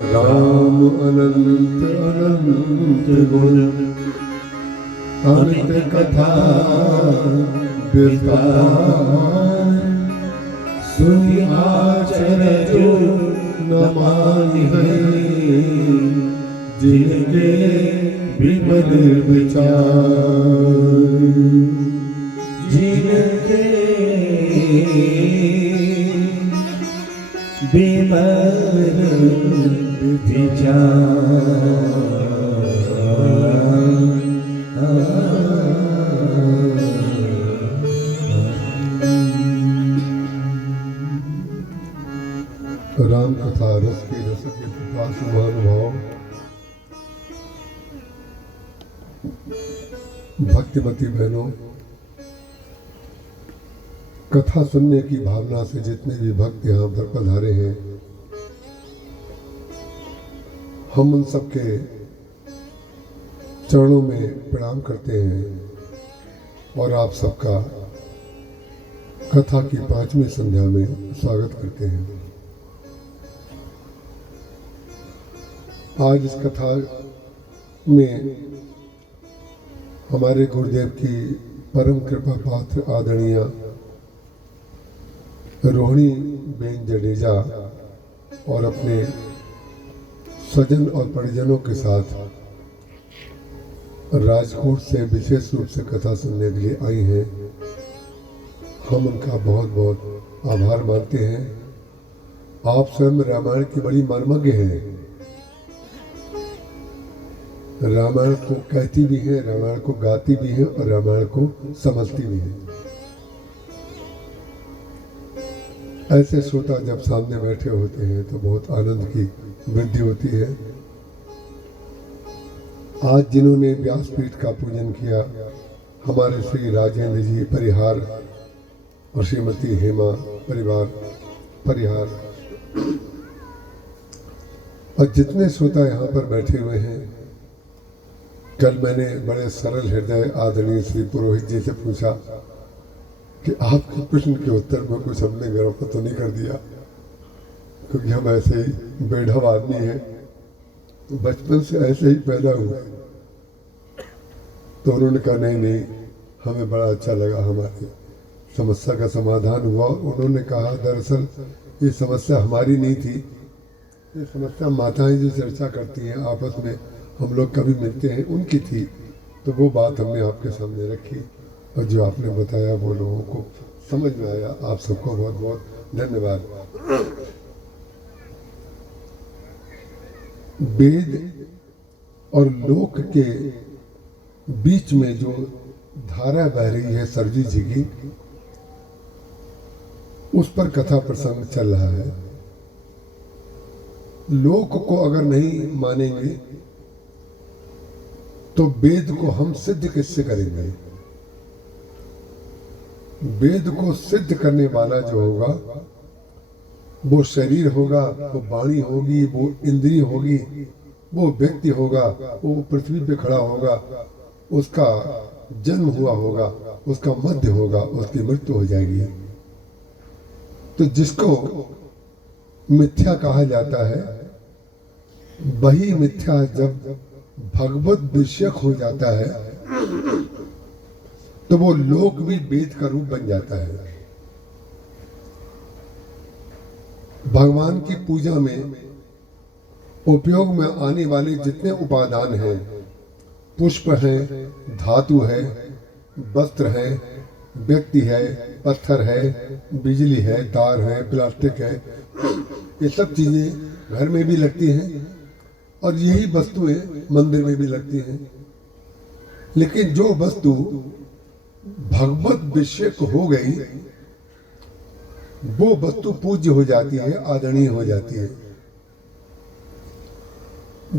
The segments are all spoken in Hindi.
राम अनंत अनंत गुण अमित कथा विस्तार सुनि आचरज न मानि है जिनके विमल विचार जिनके विमल राम कथा रस की रस के पिपासु महानुभाव भक्तिमती बहनों, कथा सुनने की भावना से जितने भी भक्त यहाँ पर पधारे हैं, हम उन सबके चरणों में प्रणाम करते हैं और आप सबका कथा की 5वीं संध्या में स्वागत करते हैं। आज इस कथा में हमारे गुरुदेव की परम कृपा पात्र आदरणीय रोहिणी बेन जडेजा और अपने स्वजन और परिजनों के साथ राजकोट से विशेष रूप से कथा सुनने के लिए आई हैं। हम उनका बहुत बहुत आभार मानते हैं। आप स्वयं रामायण की बड़ी मर्मज्ञ हैं। रामायण को कहती भी हैं, रामायण को गाती भी हैं और रामायण को समझती भी हैं। ऐसे श्रोता जब सामने बैठे होते हैं तो बहुत आनंद की वृद्धि होती है। आज जिन्होंने व्यासपीठ का पूजन किया, हमारे श्री राजेंद्र जी परिहार और श्रीमती हेमा परिवार परिहार, और जितने श्रोता यहाँ पर बैठे हुए हैं, कल मैंने बड़े सरल हृदय आदरणीय श्री पुरोहित जी से पूछा कि आपके प्रश्न के उत्तर में कुछ हमने गड़बड़ तो नहीं कर दिया, क्योंकि हम ऐसे ही बेढब आदमी हैं, बचपन से ऐसे ही पैदा हुए। तो उन्होंने कहा नहीं, हमें बड़ा अच्छा लगा, हमारी समस्या का समाधान हुआ। उन्होंने कहा दरअसल ये समस्या हमारी नहीं थी, ये समस्या माताएं जो चर्चा करती हैं आपस में, हम लोग कभी मिलते हैं, उनकी थी। तो वो बात हमने आपके सामने रखी और जो आपने बताया वो लोगों को समझ में आया। आप सबको बहुत बहुत धन्यवाद। वेद और लोक के बीच में जो धारा बह रही है सरजी जी की, उस पर कथा प्रसंग चल रहा है। लोक को अगर नहीं मानेंगे तो वेद को हम सिद्ध किससे करेंगे? वेद को सिद्ध करने वाला जो होगा वो शरीर होगा, वो वाणी होगी, वो इंद्रिय होगी, वो व्यक्ति होगा, वो पृथ्वी पे खड़ा होगा, उसका जन्म हुआ होगा, उसका मध्य होगा, उसकी मृत्यु हो जाएगी। तो जिसको मिथ्या कहा जाता है, वही मिथ्या जब भगवत विषयक हो जाता है तो वो लोक भी वेद का रूप बन जाता है। भगवान की पूजा में उपयोग में आने वाले जितने उपादान हैं, पुष्प है, धातु है, वस्त्र है, व्यक्ति है, पत्थर है, बिजली है, तार है, प्लास्टिक है, ये सब चीजें घर में भी लगती हैं और यही वस्तुएं मंदिर में भी लगती हैं। लेकिन जो वस्तु भगवत विषयक हो गई, वो वस्तु पूज्य हो जाती है, आदरणीय हो जाती है।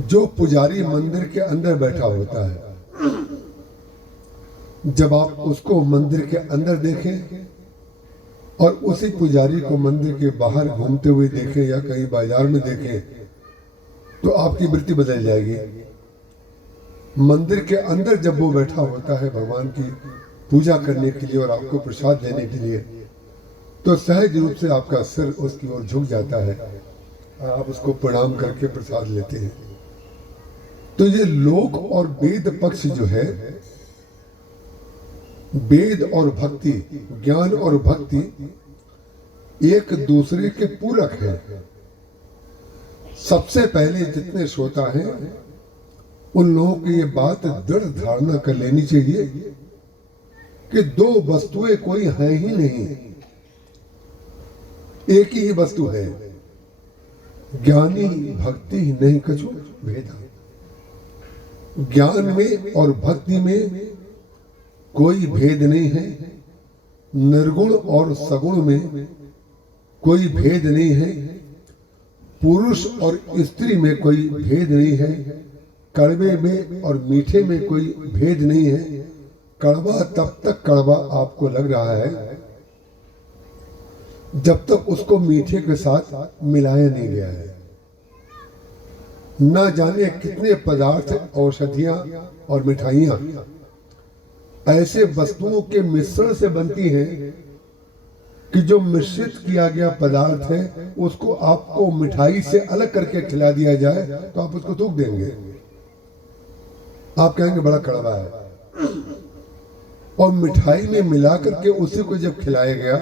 जो पुजारी मंदिर के अंदर बैठा होता है, जब आप उसको मंदिर के अंदर देखें और उसी पुजारी को मंदिर के बाहर घूमते हुए देखें या कहीं बाजार में देखें, तो आपकी वृत्ति बदल जाएगी। मंदिर के अंदर जब वो बैठा होता है भगवान की पूजा करने के लिए और आपको प्रसाद देने के लिए, तो सहज रूप से आपका सिर उसकी ओर झुक जाता है और आप उसको प्रणाम करके प्रसाद लेते हैं। तो ये लोक और वेद पक्ष जो है, वेद और भक्ति, ज्ञान और भक्ति एक दूसरे के पूरक हैं। सबसे पहले जितने श्रोता हैं उन लोगों की ये बात दृढ़ धारणा कर लेनी चाहिए कि दो वस्तुएं कोई है ही नहीं, एक ही वस्तु है। ज्ञानी भक्ति नहीं कछु भेदा। ज्ञान में और भक्ति में कोई भेद नहीं है। निर्गुण और सगुण में कोई भेद नहीं है। पुरुष और स्त्री में कोई भेद नहीं है। कड़वे में और मीठे में कोई भेद नहीं है। कड़वा तब तक कड़वा आपको लग रहा है जब तक उसको मीठे के साथ मिलाया नहीं गया है। ना जाने कितने पदार्थ, औषधियां और मिठाइयां ऐसे वस्तुओं के मिश्रण से बनती हैं कि जो मिश्रित किया गया पदार्थ है उसको आपको मिठाई से अलग करके खिला दिया जाए तो आप उसको थूक देंगे। आप कहेंगे बड़ा कड़वा है। और मिठाई में मिला करके उसी को जब खिलाया गया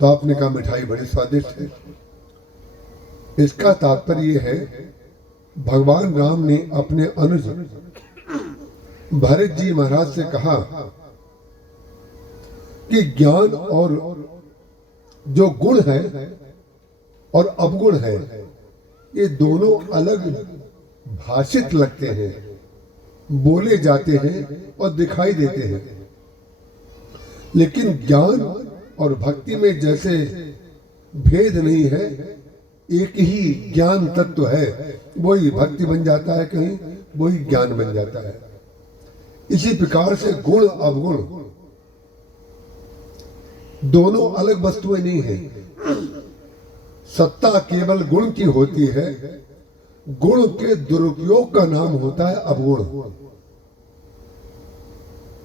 तो आपने कहा मिठाई बड़ी स्वादिष्ट है। इसका तात्पर्य यह है, भगवान राम ने अपने अनुज भरत जी महाराज से कहा कि ज्ञान और जो गुण है और अवगुण है ये दोनों अलग भाषित लगते हैं, बोले जाते हैं और दिखाई देते हैं। लेकिन ज्ञान और भक्ति में जैसे भेद नहीं है, एक ही ज्ञान तत्व है, वही भक्ति बन जाता है, कहीं वही ज्ञान बन जाता है। इसी प्रकार से गुण अवगुण दोनों अलग वस्तुएं नहीं हैं। सत्ता केवल गुण की होती है, गुण के दुरुपयोग का नाम होता है अवगुण।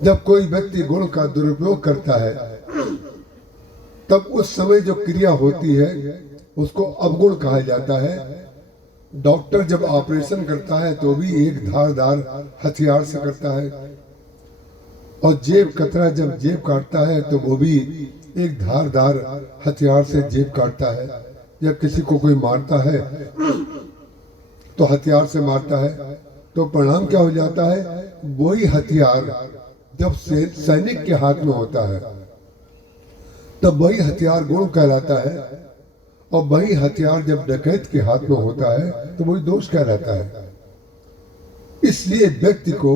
जब कोई व्यक्ति गुण का दुरुपयोग करता है तब उस समय जो क्रिया होती है उसको अवगुण कहा जाता है। डॉक्टर जब ऑपरेशन करता है तो भी एक धारदार हथियार से करता है, और जेब कतरा जब जेब काटता है तो वो भी एक धारदार हथियार से जेब काटता है। या किसी को कोई मारता है तो हथियार से मारता है, तो परिणाम क्या हो जाता है? वही हथियार जब सैनिक के हाथ में होता है तब वही हथियार गुण कहलाता है, और वही हथियार जब डकैत के हाथ में होता है तो वही दोष कहलाता है। इसलिए व्यक्ति को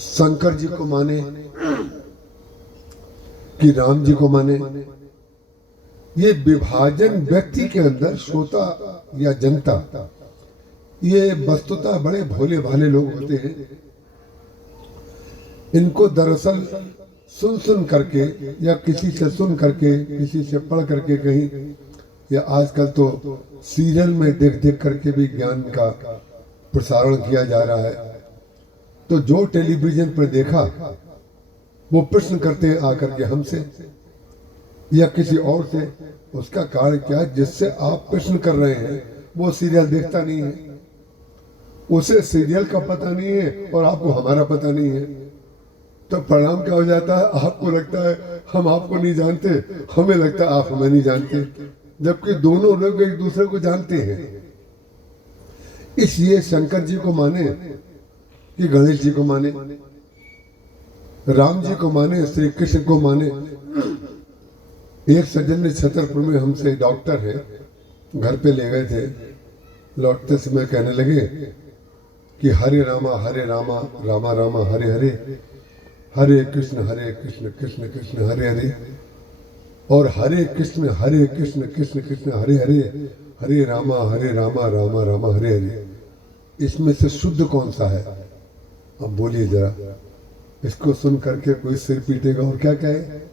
शंकर जी को माने कि राम जी को माने, ये विभाजन व्यक्ति के अंदर श्रोता या जनता, ये वस्तुतः बड़े भोले भाले लोग होते हैं। इनको दरअसल सुन सुन करके या किसी से सुन करके, किसी से पढ़ करके कहीं, या आजकल तो सीरियल में देख देख करके भी ज्ञान का प्रसारण किया जा रहा है। तो जो टेलीविजन पर देखा वो प्रश्न करते हैं आकर के हमसे या किसी और से। उसका कारण क्या है? जिससे आप प्रश्न कर रहे हैं वो सीरियल देखता नहीं है, उसे सीरियल का पता नहीं है और आपको हमारा पता नहीं है। तो परिणाम क्या हो जाता है? आपको लगता है हम आपको नहीं जानते, हमें लगता है आप हमें नहीं जानते, जबकि दोनों लोग एक दूसरे को जानते हैं। इसलिए शंकर जी को माने कि गणेश जी को माने, राम जी को माने, श्री कृष्ण को माने। एक सज्जन ने छतरपुर में हमसे, डॉक्टर है, घर पे ले गए थे। लौटते समय कहने लगे कि हरे रामा रामा रामा हरे हरे, हरे कृष्ण कृष्ण कृष्ण हरे हरे, और हरे कृष्ण कृष्ण कृष्ण हरे हरे, हरे रामा रामा रामा हरे हरे। इसमें से शुद्ध कौन सा है? अब बोलिए जरा। इसको सुन करके कोई सिर पीटेगा और क्या कहे?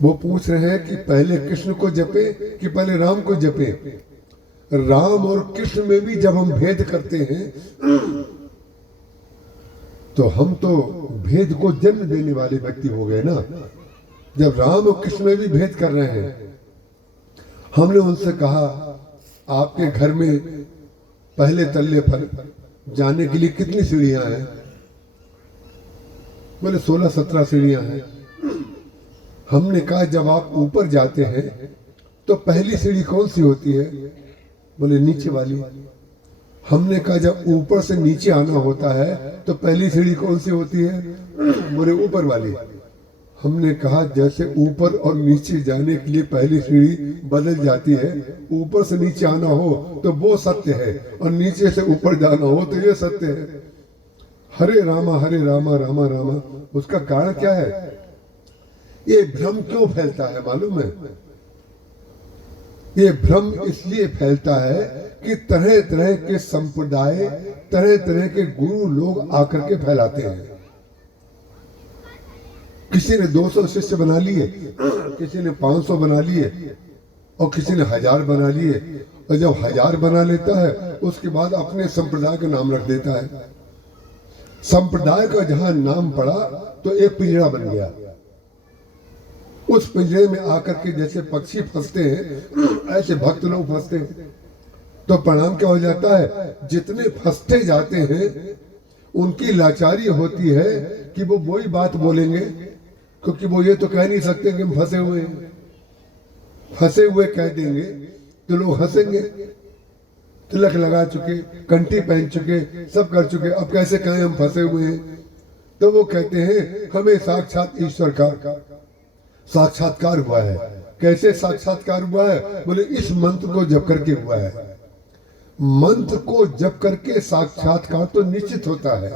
वो पूछ रहे हैं कि पहले कृष्ण को जपे कि पहले राम को जपे। राम और कृष्ण में भी जब हम भेद करते हैं तो हम तो भेद को जन्म देने वाले व्यक्ति हो गए ना। जब राम और कृष्ण में भी भेद कर रहे हैं हमने उनसे कहा आपके घर में पहले तल्ले पर जाने के लिए कितनी सीढ़ियां हैं? बोले 16-17 सीढ़ियां हैं। हमने कहा जब आप ऊपर जाते हैं तो पहली सीढ़ी कौन सी होती है? बोले नीचे वाली। हमने कहा जब ऊपर से नीचे आना होता है तो पहली सीढ़ी कौन सी होती है? बोले ऊपर वाली। हमने कहा जैसे ऊपर और नीचे जाने के लिए पहली सीढ़ी बदल जाती है, ऊपर से नीचे आना हो तो वो सत्य है और नीचे से ऊपर जाना हो तो ये सत्य है। हरे रामा रामा रामा। उसका कारण क्या है? ये भ्रम क्यों फैलता है मालूम है? ये भ्रम इसलिए फैलता है कि तरह तरह के संप्रदाय, तरह तरह के गुरु लोग आकर के फैलाते हैं। किसी ने 200 शिष्य बना लिए, किसी ने 500 बना लिए और किसी ने 1000 बना लिए। और जब 1000 बना लेता है उसके बाद अपने संप्रदाय का नाम रख देता है। संप्रदाय का जहां नाम पड़ा तो एक पिंजरा बन गया। उस पिंजरे में आकर के जैसे पक्षी फंसते हैं ऐसे भक्त लोग फंसते हैं। तो परिणाम क्या हो जाता है? जितने फंसते जाते हैं उनकी लाचारी होती है कि वो वही बात बोलेंगे, क्योंकि वो ये तो कह नहीं सकते कि हम फंसे हुए हैं। फंसे हुए कह देंगे तो लोग हंसेंगे। तिलक लगा चुके, कंठी पहन चुके, सब कर चुके, अब कैसे कहें हम फंसे हुए हैं? तो वो कहते हैं हमें साक्षात ईश्वर का साक्षात्कार हुआ है। कैसे साक्षात्कार हुआ है? बोले इस मंत्र को जप करके हुआ है। मंत्र को जप करके साक्षात्कार तो निश्चित होता है,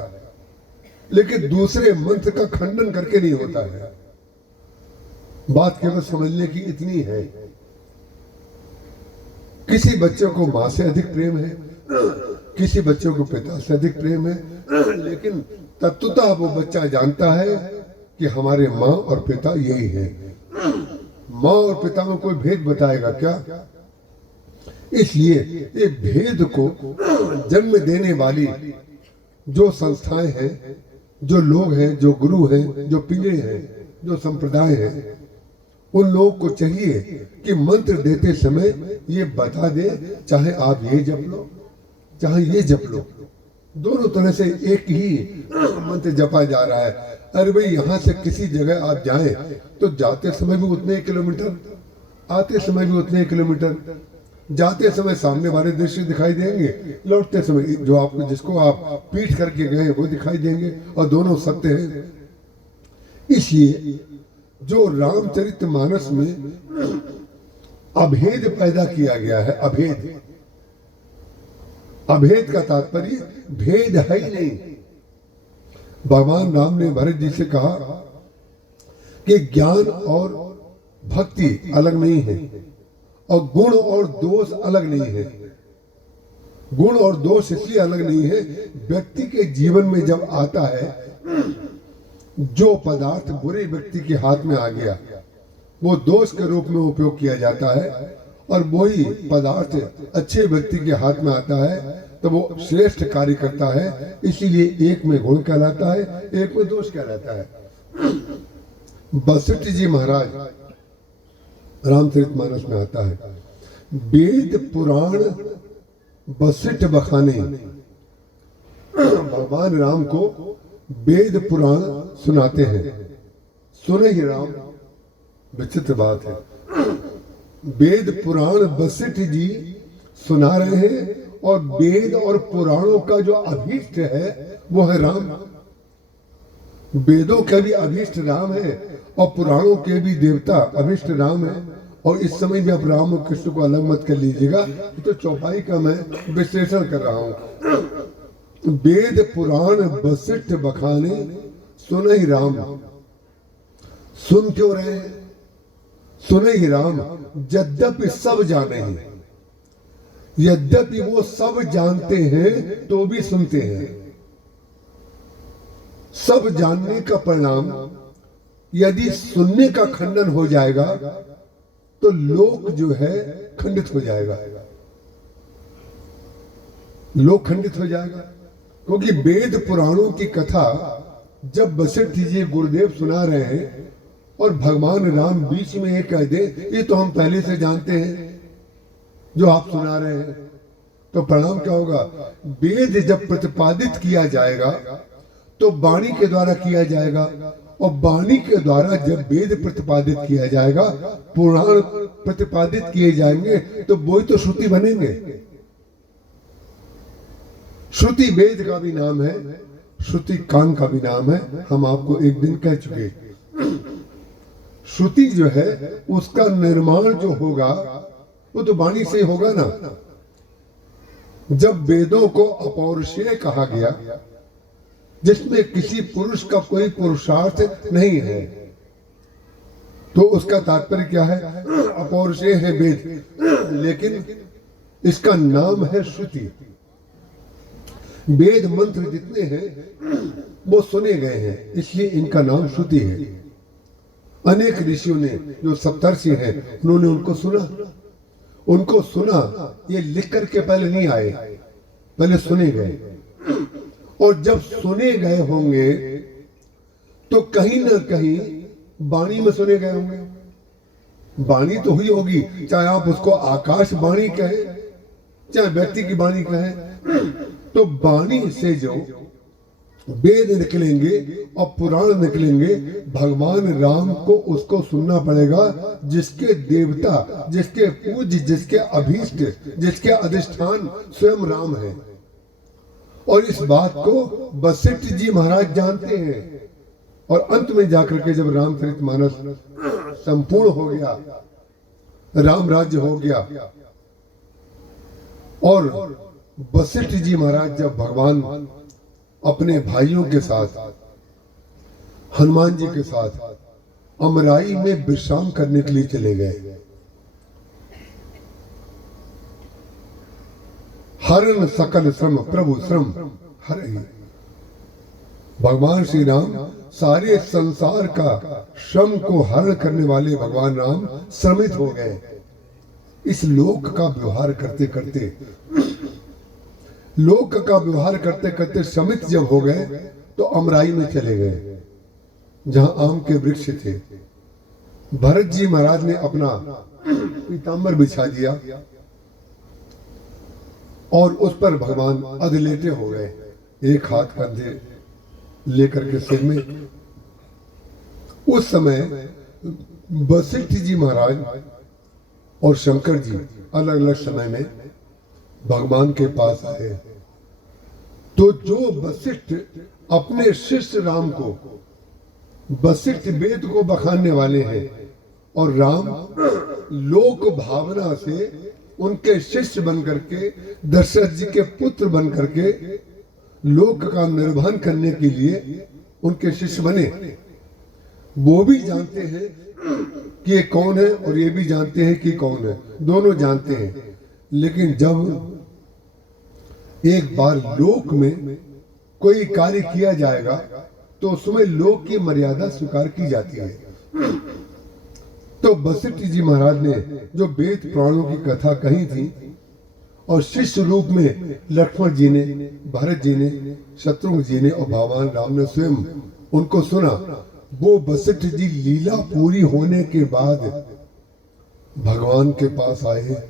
लेकिन दूसरे मंत्र का खंडन करके नहीं होता है। बात केवल समझने की इतनी है। किसी बच्चे को माँ से अधिक प्रेम है, किसी बच्चों को पिता से अधिक प्रेम है, लेकिन तत्वतः वो बच्चा जानता है कि हमारे माँ और पिता यही है। माँ और पिता में कोई भेद बताएगा क्या? इसलिए ये भेद को जन्म देने वाली जो संस्थाएं हैं, जो लोग हैं, जो गुरु हैं, जो पिंजरे हैं, जो संप्रदाय हैं, उन लोगों को चाहिए कि मंत्र देते समय ये बता दे, चाहे आप ये जप लो चाहे ये जप लो, दोनों तरह से एक ही मंत्र जपा जा रहा है। अरे भाई यहाँ से किसी जगह आप जाएं तो जाते समय भी उतने किलोमीटर, आते समय भी उतने किलोमीटर। जाते समय सामने वाले दृश्य दिखाई देंगे, लौटते समय जो आपको जिसको आप पीठ करके गए वो दिखाई देंगे, और दोनों सत्य हैं। इसलिए जो रामचरितमानस में अभेद पैदा किया गया है, अभेद, अभेद का तात्पर्य भेद है ही नहीं। भगवान राम ने भरत जी से कहा कि ज्ञान और भक्ति अलग नहीं है और गुण और दोष अलग नहीं है। गुण और दोष इसलिए अलग नहीं है, व्यक्ति के जीवन में जब आता है जो पदार्थ बुरे व्यक्ति के हाथ में आ गया वो दोष के रूप में उपयोग किया जाता है, और वही पदार्थ अच्छे व्यक्ति के हाथ में आता है तो वो श्रेष्ठ कार्य करता है। इसीलिए एक में गुण कहलाता है, एक में दोष कहलाता है। वशिष्ठ जी महाराज रामचरितमानस में आता है, वेद पुराण वशिष्ठ बखाने। भगवान राम को वेद पुराण सुनाते हैं। सुने ही राम, विचित्र बात है, वेद पुराण वशिष्ठ जी सुना रहे हैं और वेद और पुराणों का जो अभीष्ट है वो है राम। वेदों का भी अभीष्ट राम है और पुराणों के भी देवता अभीष्ट राम है। और इस समय भी आप राम और कृष्ण को अलग मत कर लीजिएगा, तो चौपाई का मैं विश्लेषण कर रहा हूं। वेद पुराण वशिष्ठ बखाने सुने ही राम। सुन क्यों रहे हैं? सुने ही राम, यद्यपि सब जाने हैं। यद्यपि वो सब जानते हैं तो भी सुनते हैं। सब जानने का परिणाम यदि सुनने का खंडन हो जाएगा तो लोक जो है खंडित हो जाएगा। लोक खंडित हो जाएगा, क्योंकि वेद पुराणों की कथा जब वशिष्ठ जी गुरुदेव सुना रहे हैं और भगवान राम बीच में ये कह दे ये तो हम पहले से जानते हैं, जो आप सुना रहे हैं। तो परिणाम क्या होगा? वेद जब प्रतिपादित किया जाएगा तो वाणी के द्वारा किया जाएगा, और वाणी के द्वारा जब वेद प्रतिपादित किया जाएगा, पुराण प्रतिपादित किए जाएंगे, तो वही तो श्रुति बनेंगे। श्रुति वेद का भी नाम है, श्रुति कान का भी नाम है। हम आपको एक दिन कह चुके, श्रुति जो है उसका निर्माण जो होगा वो तो वाणी से होगा ना। जब वेदों को अपौरुषेय कहा गया, जिसमें किसी पुरुष का कोई पुरुषार्थ नहीं है, तो उसका तात्पर्य क्या है? अपौरुषेय है वेद, लेकिन इसका नाम है श्रुति। वेद मंत्र जितने हैं वो सुने गए हैं, इसलिए इनका नाम श्रुति है। अनेक ऋषियों ने, जो सप्तर्षि हैं, उन्होंने उनको सुना। ये लिख करके पहले नहीं आए, पहले सुने गए, और जब सुने गए होंगे तो कहीं ना कहीं वाणी में सुने गए होंगे। वाणी तो हुई होगी, चाहे आप उसको आकाश वाणी कहें, चाहे व्यक्ति की वाणी कहें। तो वाणी से जो वेद निकलेंगे और पुराण निकलेंगे, भगवान राम को उसको सुनना पड़ेगा, जिसके देवता, जिसके पूज्य, जिसके अभीष्ट, जिसके अधिष्ठान स्वयं राम है। और इस बात को वशिष्ठ जी महाराज जानते हैं। और अंत में जाकर के जब रामचरितमानस संपूर्ण हो गया, राम राज्य हो गया, और वशिष्ठ जी महाराज जब भगवान अपने भाइयों के साथ, हनुमान जी के साथ अमराई में विश्राम करने के लिए चले गए, हरण सकल श्रम प्रभु श्रम हरे। भगवान श्री राम सारे संसार का श्रम को हरण करने वाले भगवान राम श्रमित हो गए। इस लोक का व्यवहार करते करते, लोक का व्यवहार करते करते श्रमित जब हो गए, तो अमराई में चले गए, जहां आम के वृक्ष थे। भरत जी महाराज ने अपना पीताम्बर बिछा दिया और उस पर भगवान अधलेटे हो गए, एक हाथ कंधे लेकर के सिर में। उस समय वशिष्ठ जी महाराज और शंकर जी अलग अलग समय में भगवान के पास आए। तो जो वशिष्ठ अपने शिष्य राम को, वशिष्ठ वेद को बखानने वाले हैं, और राम लोक भावना से उनके शिष्य बन करके, दशरथ जी के पुत्र बन करके लोक का निर्वहन करने के लिए उनके शिष्य बने। वो भी जानते हैं कि ये कौन है, और ये भी जानते हैं कि कौन है, दोनों जानते हैं। लेकिन जब एक बार लोक में कोई कार्य किया जाएगा, तो उसमें लोक की मर्यादा स्वीकार की जाती है। तो वशिष्ठ जी महाराज ने जो वेद पुराणों की कथा कही थी, और शिष्य रूप में लक्ष्मण जी ने, भरत जी ने, शत्रुघ्न जी ने और भगवान राम ने स्वयं उनको सुना। वो वशिष्ठ जी लीला पूरी होने के बाद भगवान के पास आए,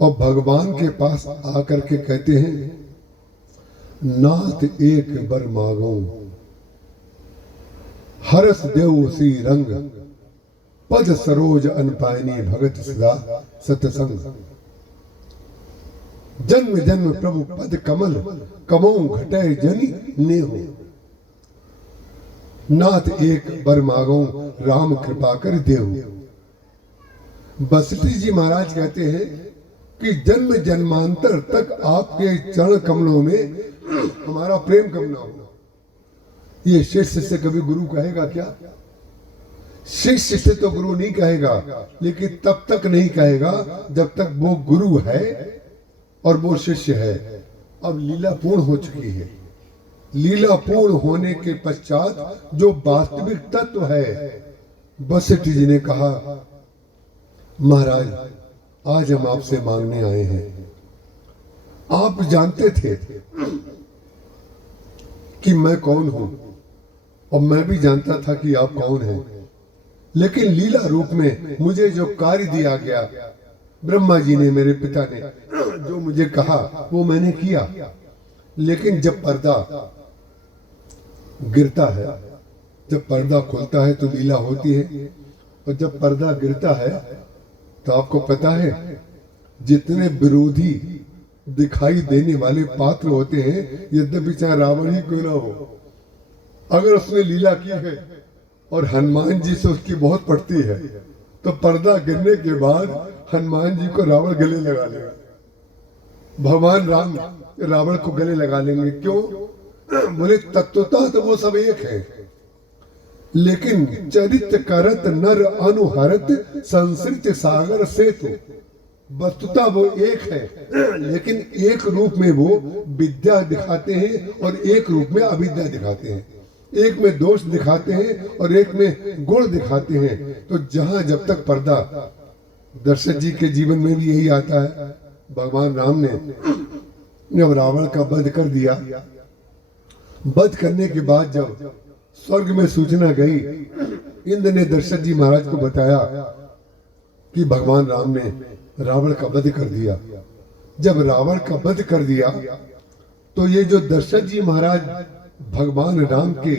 और भगवान के पास आकर के कहते हैं, नाथ एक बर मांगो, हरस देव सी रंग, पद सरोज अनपायनी भगत सदा सतसंग। जन्म जन्म प्रभु पद कमल, कमौ घटय जनि नेहो। नाथ एक बर मांगो, राम कृपा कर देव। वशिष्ठ जी महाराज कहते हैं कि जन्म जन्मांतर तक आपके चरण कमलों में हमारा प्रेम कब ना हो। ये शिष्य से कभी गुरु कहेगा क्या? शिष्य से तो गुरु नहीं कहेगा, लेकिन तब तक नहीं कहेगा जब तक वो गुरु है और वो शिष्य है। अब लीला पूर्ण हो चुकी है। लीला पूर्ण होने के पश्चात जो वास्तविक तत्व है, वशिष्ठ जी ने कहा, महाराज आज हम आपसे मांगने आए हैं। आप जानते थे कि मैं कौन हूं, और मैं भी जानता था कि आप कौन हैं, लेकिन लीला रूप में मुझे जो कार्य दिया गया, ब्रह्मा जी ने, मेरे पिता ने जो मुझे कहा वो मैंने किया। लेकिन जब पर्दा गिरता है, जब पर्दा खुलता है तो लीला होती है, और जब पर्दा गिरता है तो आपको पता है जितने विरोधी दिखाई देने वाले पात्र होते हैं, यद्यपि चाहे रावण ही क्यों ना हो, अगर उसने लीला की है और हनुमान जी से उसकी बहुत पड़ती है, तो पर्दा गिरने के बाद हनुमान जी को रावण गले लगा लेगा, भगवान राम रावण को गले लगा लेंगे। क्यों? बोले तत्वतः तो वो सब एक है, लेकिन चरित्र करत नर अनुहरत संसृत सागर सेतु, वस्तुतः वो एक है, लेकिन एक रूप में वो विद्या दिखाते हैं और एक रूप में अविद्या दिखाते हैं, एक में दोष दिखाते हैं और एक में गुण दिखाते हैं। तो जहां जब तक पर्दा, दशरथ जी के जीवन में भी यही आता है, भगवान राम ने जब रावण का वध कर दिया, वध करने के बाद जब स्वर्ग में सूचना गई, इंद्र ने दशरथ जी महाराज को बताया कि भगवान राम ने रावण का वध कर दिया। जब रावण का वध कर दिया तो ये जो दशरथ जी महाराज भगवान राम के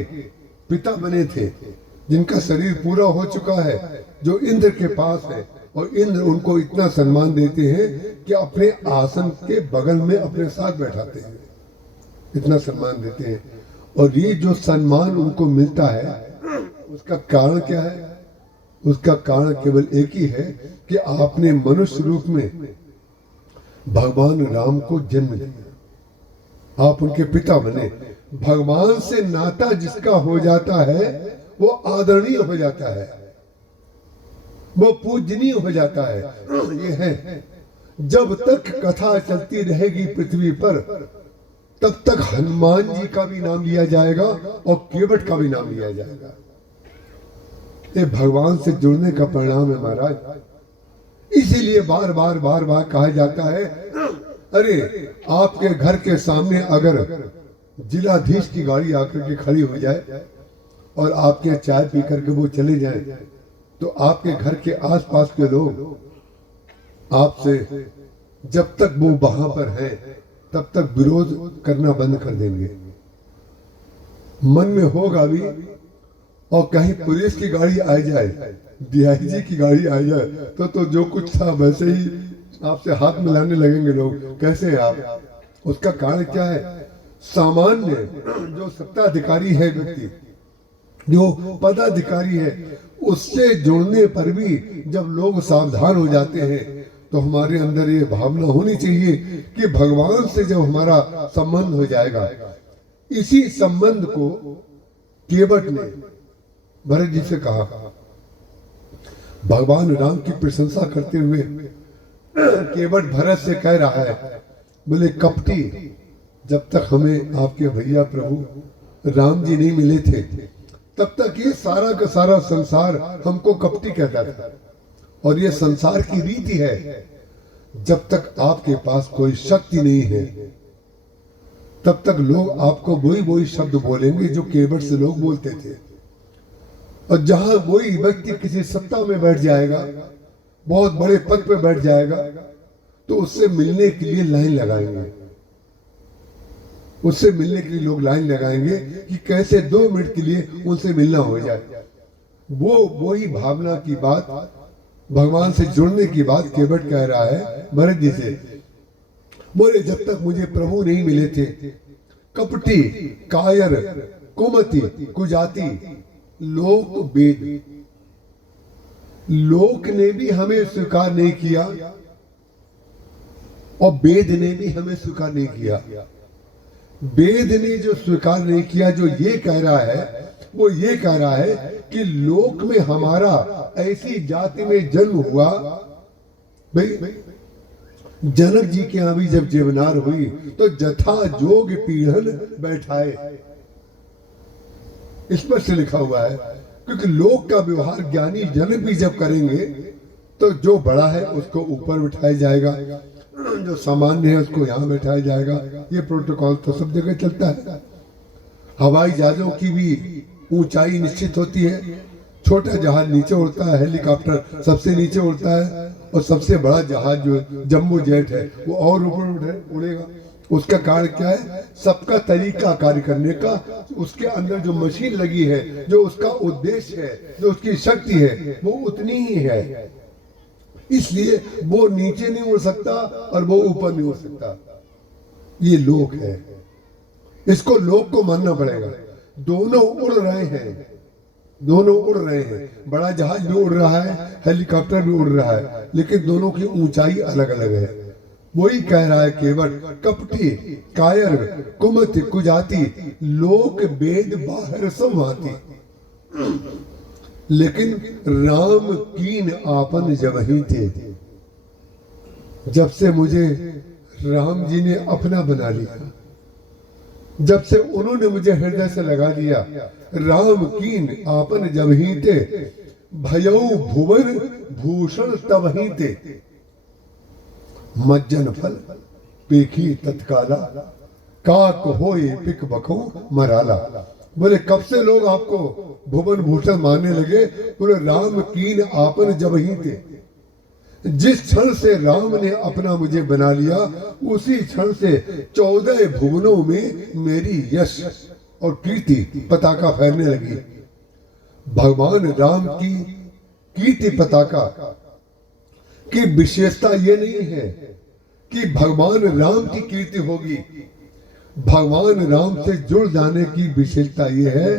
पिता बने थे, जिनका शरीर पूरा हो चुका है, जो इंद्र के पास है, और इंद्र उनको इतना सम्मान देते हैं कि अपने आसन के बगल में अपने साथ बैठाते हैं, इतना सम्मान देते हैं। और ये जो सम्मान उनको मिलता है, उसका कारण क्या है? उसका कारण केवल एक ही है कि आपने मनुष्य रूप में भगवान राम को जन्म दिया, आप उनके पिता बने। भगवान से नाता जिसका हो जाता है वो आदरणीय हो जाता है, वो पूजनीय हो जाता है। ये है, जब तक कथा चलती रहेगी पृथ्वी पर, तब तक हनुमान जी का भी नाम लिया जाएगा और केवट का भी नाम लिया जाएगा। ये भगवान से जुड़ने का परिणाम है महाराज। इसीलिए बार बार कहा जाता है, अरे आपके घर के सामने अगर जिलाधीश की गाड़ी आकर के खड़ी हो जाए और आपके चाय पी करके वो चले जाए, तो आपके घर के आसपास के लोग आपसे जब तक वो वहां पर है तब तक विरोध करना बंद कर देंगे। मन में होगा भी, और कहीं पुलिस की गाड़ी आ जाए, डीआईजी की गाड़ी आ जाए, तो जो कुछ था वैसे ही आपसे हाथ मिलाने लगेंगे लोग। कैसे हैं आप? उसका कारण क्या है? सामान्य जो सत्ताधिकारी है व्यक्ति, जो पदाधिकारी है, उससे जुड़ने पर भी जब लोग सावधान हो जाते हैं, तो हमारे अंदर ये भावना होनी चाहिए कि भगवान से जब हमारा संबंध हो जाएगा, इसी संबंध को केवट ने भरत जी से कहा। भगवान राम की प्रशंसा करते हुए केवट भरत से कह रहा है, बोले कपटी, जब तक हमें आपके भैया प्रभु राम जी नहीं मिले थे, तब तक ये सारा का सारा संसार हमको कपटी कहता था। और ये संसार की रीति है, जब तक आपके पास कोई शक्ति नहीं है, तब तक लोग आपको वही शब्द बोलेंगे जो केवट से लोग बोलते थे। और जहां वही व्यक्ति किसी सत्ता में बैठ जाएगा, बहुत बड़े पद पे बैठ जाएगा, तो उससे मिलने के लिए लाइन लगाएंगे, उससे मिलने के लिए लोग लाइन लगाएंगे कि कैसे 2 मिनट के लिए उनसे मिलना हो जाए। वही भावना की बात, भगवान से जुड़ने की बात केवट कह रहा है भरत जी से। बोले जब तक मुझे प्रभु नहीं मिले थे, कपटी, कायर, कुमति, कुजाति, लोक वेद, लोक ने भी हमें स्वीकार नहीं किया और वेद ने भी हमें स्वीकार नहीं किया। वेद ने जो स्वीकार नहीं किया, जो ये कह रहा है, वो ये कह रहा है कि लोक में हमारा ऐसी जाति में जन्म हुआ। भाई जनक जी के यहां भी जब जीवनार हुई तो जथा जोग पीढ़न बैठाए, स्पष्ट लिखा हुआ है। क्योंकि लोक का व्यवहार ज्ञानी जनक भी जब करेंगे तो जो बड़ा है उसको ऊपर बिठाया जाएगा, जो सामान्य है उसको यहाँ बैठाया जाएगा। ये प्रोटोकॉल तो सब जगह चलता है। हवाई जहाजों की भी ऊंचाई निश्चित होती है। छोटा जहाज नीचे उड़ता है, हेलीकॉप्टर सबसे नीचे उड़ता है, और सबसे बड़ा जहाज जो जम्बो जेट है वो और ऊपर उड़ेगा। उसका कार्य क्या है? सबका तरीका कार्य करने का, उसके अंदर जो मशीन लगी है, जो उसका उद्देश्य है, जो उसकी शक्ति है, वो उतनी ही है। इसलिए वो नीचे नहीं उड़ सकता और वो ऊपर नहीं उड़ सकता। ये लोक है, इसको लोक को मानना पड़ेगा। दोनों उड़ रहे हैं, दोनों उड़ रहे हैं। बड़ा जहाज भी उड़ रहा है, हेलीकॉप्टर भी उड़ रहा है, लेकिन दोनों की ऊंचाई अलग अलग है। वही कह रहा है केवट कपटी कायर कुमत कुजाती लोक वेद बाहर संवाती। लेकिन राम कीन आपन जबहि थे। जब से मुझे राम जी ने अपना बना लिया, जब से उन्होंने मुझे हृदय से लगा लिया, राम कीन आपन जबहि थे भयऊ भुवन भूषण तबहि थे। मज्जन फल पेखी तत्काला काक होए पिक बको मराला। बोले कब से लोग आपको भुवन भूषण मानने लगे? बोले राम कीन आपन जबहि थे। जिस क्षण से राम ने अपना मुझे बना लिया, उसी क्षण से 14 भुवनों में मेरी यश और कीर्ति पताका फैलने लगी। भगवान राम की कीर्ति पताका की विशेषता ये नहीं है कि भगवान राम की कीर्ति होगी। भगवान राम से जुड़ जाने की विशेषता ये है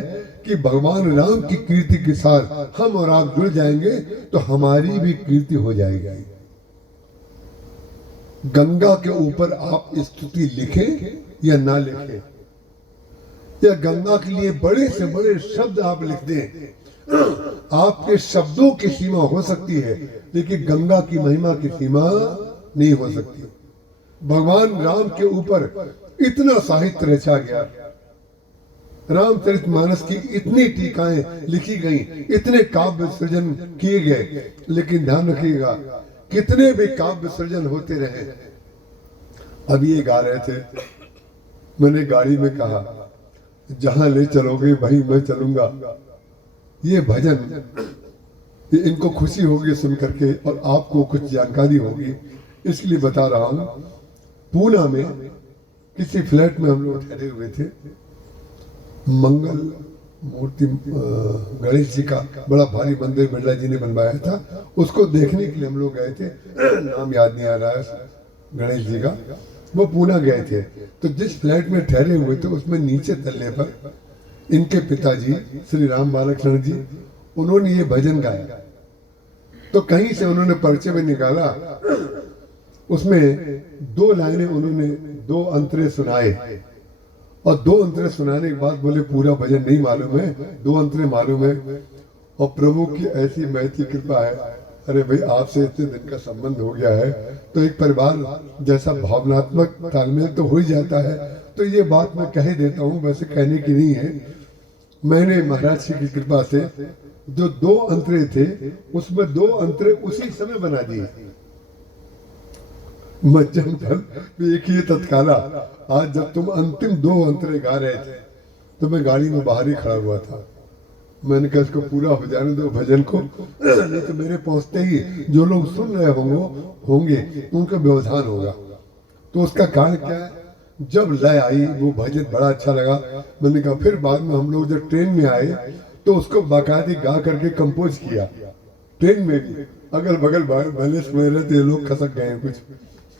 कि भगवान राम की कीर्ति के साथ हम और आप जुड़ जाएंगे तो हमारी भी कीर्ति हो जाएगी। गंगा के ऊपर आप स्तुति लिखें या ना लिखें, या गंगा के लिए बड़े से बड़े शब्द आप लिख दें, आपके शब्दों की सीमा हो सकती है, लेकिन गंगा की महिमा की सीमा नहीं हो सकती। भगवान राम के ऊपर इतना साहित्य रचा गया, रामचरितमानस की इतनी टीकाएं लिखी गई, इतने काव्य सृजन किए गए, लेकिन ध्यान रखिएगा कितने भी काव्य सृजन होते रहे। अब ये गा रहे थे, मैंने गाड़ी में कहा जहां ले चलोगे वहीं मैं चलूंगा। ये भजन, ये इनको खुशी होगी सुन करके और आपको कुछ जानकारी होगी, इसलिए बता रहा हूं। पूना में किसी फ्लैट में हम लोग ठहरे हुए थे। मंगल मूर्ति गणेश जी का बड़ा भारी मंदिर बिरला जी ने बनवाया था, उसको देखने के लिए हम लोग गए थे। नाम याद नहीं आ रहा है गणेश जी का। वो पूना गए थे, तो जिस फ्लैट में ठहरे हुए थे उसमें नीचे तल्ले पर इनके पिताजी श्री राम बालकृष्ण जी, उन्होंने ये भजन गाया। तो कहीं से उन्होंने पर्चे में निकाला, उसमें 2 लाइनें उन्होंने 2 अंतरे सुनाए, और 2 अंतरे सुनाने के बाद बोले पूरा भजन नहीं मालूम है, 2 अंतरे मालूम है। और प्रभु की ऐसी महती कृपा है। अरे भाई, आपसे इतने दिन का संबंध हो गया है तो एक परिवार जैसा भावनात्मक तालमेल तो हो ही जाता है। तो ये बात मैं कह देता हूँ, वैसे कहने की नहीं है। मैंने महाराज जी की कृपा से जो 2 अंतरे थे उसमें 2 अंतरे उसी समय बना दिए। मज्जन फल एक ही तत्काला। आज जब तुम अंतिम 2 अंतरे गा रहे थे तो मैं गाड़ी में बाहर ही खड़ा हुआ था। मैंने कहा इसको पूरा हो जाने दो भजन को, नहीं तो मेरे पहुंचते ही जो लोग सुन रहे होंगे उनका व्यवधान होगा। तो उसका कारण क्या है? जब लय आई वो भजन बड़ा अच्छा लगा। मैंने कहा फिर बाद में हम लोग जब ट्रेन में आए तो उसको बाकायदे गा करके कंपोज किया। ट्रेन में भी अगल बगल भले समझ रहे थे लोग खसक गए कुछ।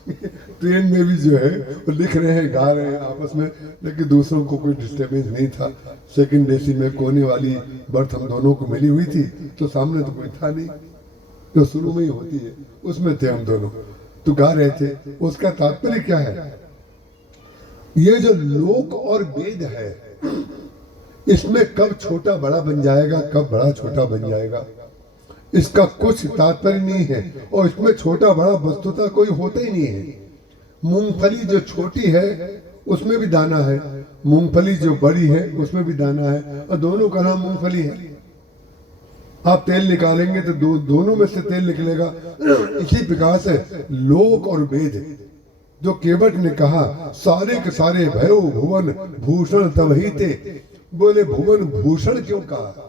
ट्रेन में भी जो है वो लिख रहे हैं, गा रहे हैं आपस में, लेकिन दूसरों को कोई डिस्टर्बेंस नहीं था। सेकंड एसी में कोने वाली बर्थ हम दोनों को मिली हुई थी, तो सामने तो कोई था नहीं, जो शुरू में ही होती है उसमें थे हम दोनों, तो गा रहे थे। उसका तात्पर्य क्या है? ये जो लोक और वेद है, इसमें कब छोटा बड़ा बन जाएगा, कब बड़ा छोटा बन जाएगा, इसका कुछ तात्पर्य नहीं है। और इसमें छोटा बड़ा वस्तुतः कोई होता ही नहीं है। मूंगफली जो छोटी है उसमें भी दाना है, मूंगफली जो बड़ी है उसमें भी दाना है, और दोनों का नाम मूंगफली है। आप तेल निकालेंगे तो दोनों में से तेल निकलेगा। इसी प्रकार से लोक और वेद, जो केवट ने कहा सारे के सारे भयो भुवन भूषण तब ही थे। बोले भुवन भूषण क्यों कहा?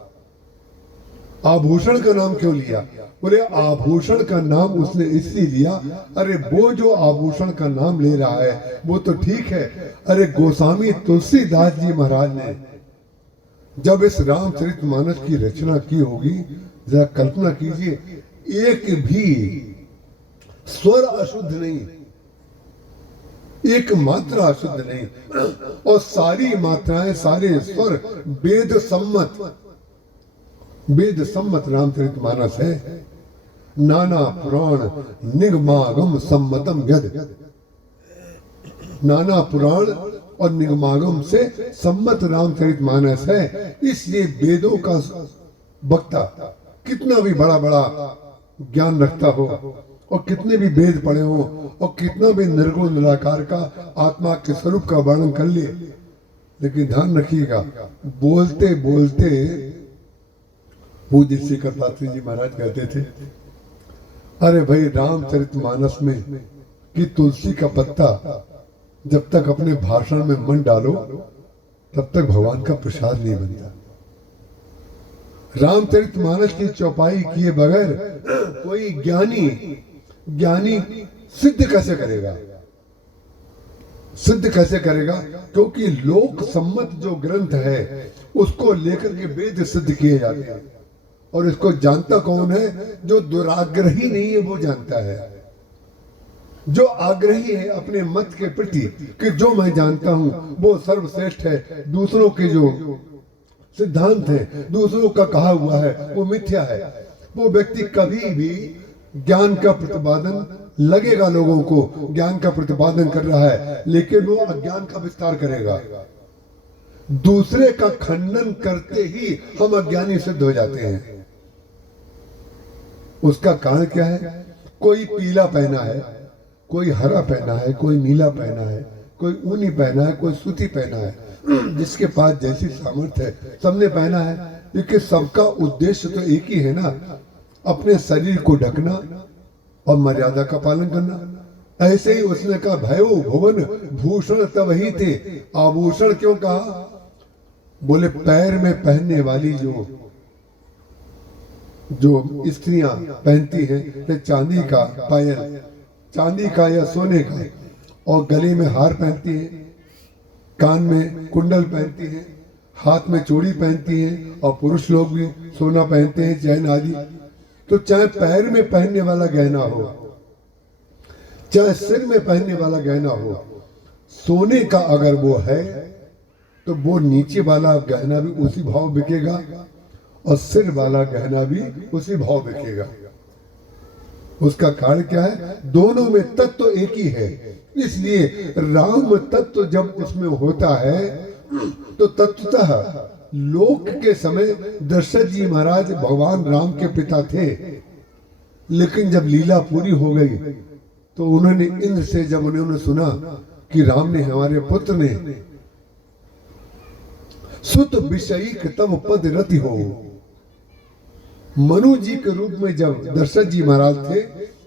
आभूषण का नाम क्यों लिया? बोले आभूषण का नाम उसने इसलिए लिया, अरे वो जो आभूषण का नाम ले रहा है वो तो ठीक है, अरे गोस्वामी तुलसीदास जी महाराज ने जब इस रामचरितमानस की रचना की होगी, जरा कल्पना कीजिए, एक भी स्वर अशुद्ध नहीं, एक मात्रा अशुद्ध नहीं, और सारी मात्राएं सारे स्वर वेद सम्मत रामचरितमानस है। नाना पुराण निगमागम सम्मतम यद, नाना पुराण और निगमागम से सम्मत रामचरितमानस है। इसलिए वेदों का वक्ता कितना भी बड़ा बड़ा ज्ञान रखता हो और कितने भी वेद पढ़े हो और कितना भी निर्गुण निराकार का आत्मा के स्वरूप का वर्णन कर ले, लेकिन ध्यान रखिएगा, बोलते बोलते पूज्य श्री कृपात्री जी महाराज कहते थे, अरे भाई रामचरितमानस में कि तुलसी का पत्ता जब तक अपने भाषण में मन डालो तब तक भगवान का प्रसाद नहीं बनता। रामचरितमानस की चौपाई किए बगैर कोई ज्ञानी सिद्ध कैसे करेगा? सिद्ध कैसे करेगा? क्योंकि लोक सम्मत जो ग्रंथ है उसको लेकर के वेद सिद्ध किए जाते हैं, और इसको जानता कौन है? जो दुराग्रही नहीं है वो जानता है। जो आग्रही है अपने मत के प्रति कि जो मैं जानता हूं वो सर्वश्रेष्ठ है, दूसरों के जो सिद्धांत है, दूसरों का कहा हुआ है वो मिथ्या है, वो व्यक्ति कभी भी ज्ञान का प्रतिपादन, लगेगा लोगों को ज्ञान का प्रतिपादन कर रहा है, लेकिन वो अज्ञान का विस्तार करेगा। दूसरे का खंडन करते ही हम अज्ञानी सिद्ध हो जाते हैं। उसका कारण क्या है? कोई पीला पहना है, कोई हरा पहना है, कोई नीला पहना है, कोई ऊनी पहना है, कोई सूती पहना है। जिसके पास जैसी सामर्थ्य है सबने पहना है, लेकिन सबका उद्देश्य तो एक ही है ना, अपने शरीर को ढकना और मर्यादा का पालन करना। ऐसे ही उसने कहा भयो भुवन भूषण तब ही थे, आभूषण क्यों कहा? बोले पैर में पहनने वाली जो स्त्रियां पहनती हैं, चांदी का पायल, चांदी का या सोने का, और गले में हार पहनती हैं, कान में कुंडल पहनती हैं, हाथ में चूड़ी पहनती हैं, और पुरुष लोग भी सोना पहनते हैं, चैन आदि। तो चाहे पैर में पहनने वाला गहना हो, चाहे सिर में पहनने वाला गहना हो, सोने का अगर वो है तो वो नीचे वाला गहना भी उसी भाव बिकेगा और सिर वाला गहना भी उसी भाव बिकेगा। उसका कारण क्या है? दोनों में तत्व एक ही है। इसलिए राम तत्व जब उसमें होता है तो तत्वतः लोक के समय दशरथ जी महाराज भगवान राम के पिता थे, लेकिन जब लीला पूरी हो गई तो उन्होंने इंद्र से, जब उन्होंने सुना कि राम ने, हमारे पुत्र ने सुत विषयी तब पद रति हो, मनु जी के रूप में जब दशरथ जी महाराज थे,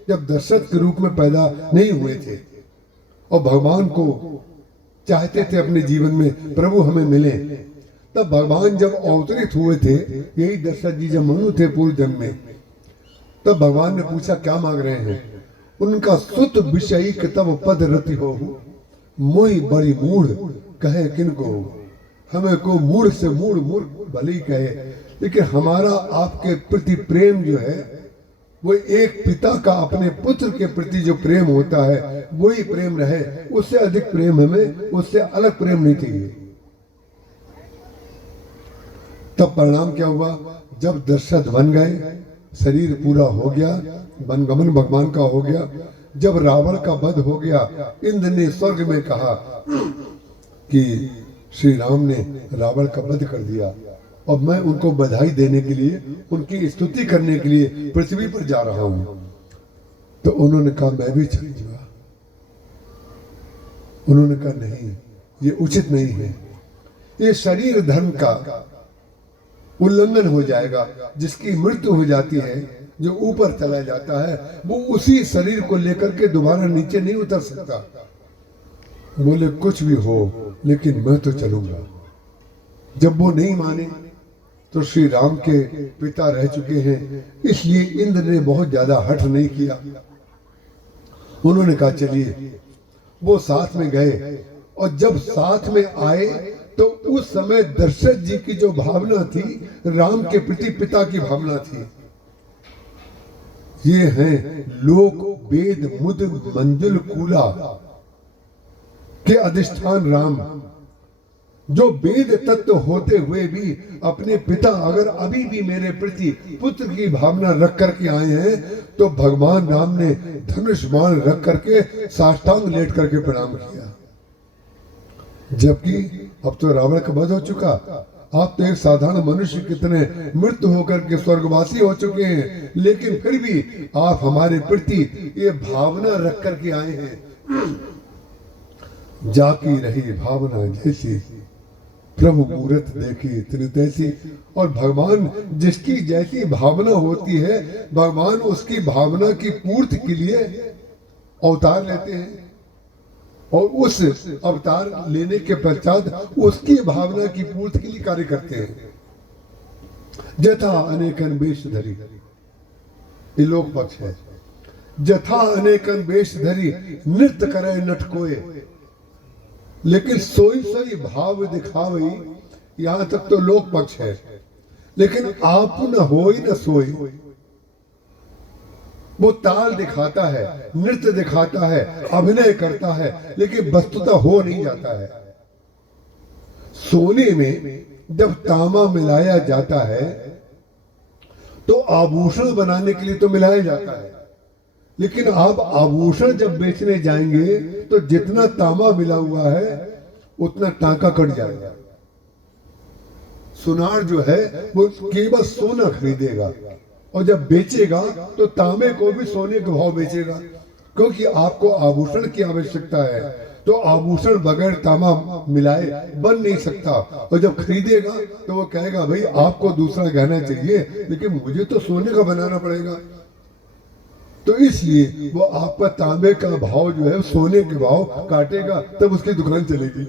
जब दशरथ के रूप में पैदा नहीं हुए थे और भगवान को चाहते थे अपने जीवन में प्रभु हमें मिले, तब भगवान जब अवतरित हुए थे, यही दशरथ जी जब मनु थे पूर्व जन्म में, तब भगवान ने पूछा क्या मांग रहे हैं? उनका सुत विषयी तब पद रति हो, मोहि बड़ी मूढ़ कहे किनको, हमें को मूढ़ से मूढ़ मूर्ख भले ही कहे, लेकिन हमारा आपके प्रति प्रेम जो है वो एक पिता का अपने पुत्र के प्रति जो प्रेम होता है वही प्रेम रहे, उससे अधिक प्रेम हमें, उससे अलग प्रेम नहीं चाहिए। तब परिणाम क्या हुआ? जब दशरथ बन गए, शरीर पूरा हो गया, वनगमन भगवान का हो गया, जब रावण का वध हो गया, इंद्र ने स्वर्ग में कहा कि श्री राम ने रावण का वध कर दिया और मैं उनको बधाई देने के लिए, उनकी स्तुति करने के लिए पृथ्वी पर जा रहा हूं। तो उन्होंने कहा मैं भी चलूंगा। उन्होंने कहा नहीं, ये उचित नहीं है, ये शरीर धर्म का उल्लंघन हो जाएगा। जिसकी मृत्यु हो जाती है, जो ऊपर चला जाता है, वो उसी शरीर को लेकर के दोबारा नीचे नहीं उतर सकता। बोले कुछ भी हो, लेकिन मैं तो चलूंगा। जब वो नहीं माने तो श्री राम के पिता रह चुके हैं, इसलिए इंद्र ने बहुत ज्यादा हठ नहीं किया। उन्होंने कहा चलिए। वो साथ में गए और जब साथ में आए तो उस समय दशरथ जी की जो भावना थी राम के प्रति पिता की भावना थी। ये हैं लोक वेद मुद मंजुल कूला के अधिष्ठान राम, जो वेद तत्व होते हुए भी अपने पिता अगर अभी भी मेरे प्रति पुत्र की भावना रख करके आए हैं तो भगवान राम ने धनुष बाण रख करके साष्टांग लेट करके प्रणाम किया। जबकि अब तो रावण का वध हो चुका, आप तो एक साधारण मनुष्य कितने मृत्यु होकर के स्वर्गवासी हो चुके हैं, लेकिन फिर भी आप हमारे प्रति ये भावना रख करके आए हैं। जाकी रही भावना जैसी, प्रभु मूरत देखी तिन तैसी। और भगवान जिसकी जैसी भावना होती है भगवान उसकी भावना की पूर्ति के लिए अवतार लेते हैं और उस अवतार लेने के पश्चात उसकी भावना की पूर्ति के लिए कार्य करते हैं। जथा अनेकन वेश धरी, ये लोक पक्ष है। जथा अनेकन वेश धरी नृत्य करे नटकोए, लेकिन सोई सोई भाव दिखावे, यहां तक तो लोक पक्ष है। लेकिन आप न होई न सोई, वो ताल दिखाता है, नृत्य दिखाता है, अभिनय करता है, लेकिन वस्तुतः हो नहीं जाता है। सोने में जब तांबा मिलाया जाता है तो आभूषण बनाने के लिए तो मिलाया जाता है, लेकिन आप आभूषण जब बेचने जाएंगे तो जितना तांबा मिला हुआ है उतना टांका कट जाएगा। सुनार जो है वो केवल सोना खरीदेगा और जब बेचेगा तो तांबे को भी सोने के भाव बेचेगा, क्योंकि आपको आभूषण की आवश्यकता है। तो आभूषण बगैर तांबा मिलाए बन नहीं सकता, और जब खरीदेगा तो वो कहेगा भाई आपको दूसरा गहना चाहिए लेकिन मुझे तो सोने का बनाना पड़ेगा। तो इसलिए वो आपका तांबे का भाव जो है सोने के भाव काटेगा, तब उसकी दुकान चलेगी।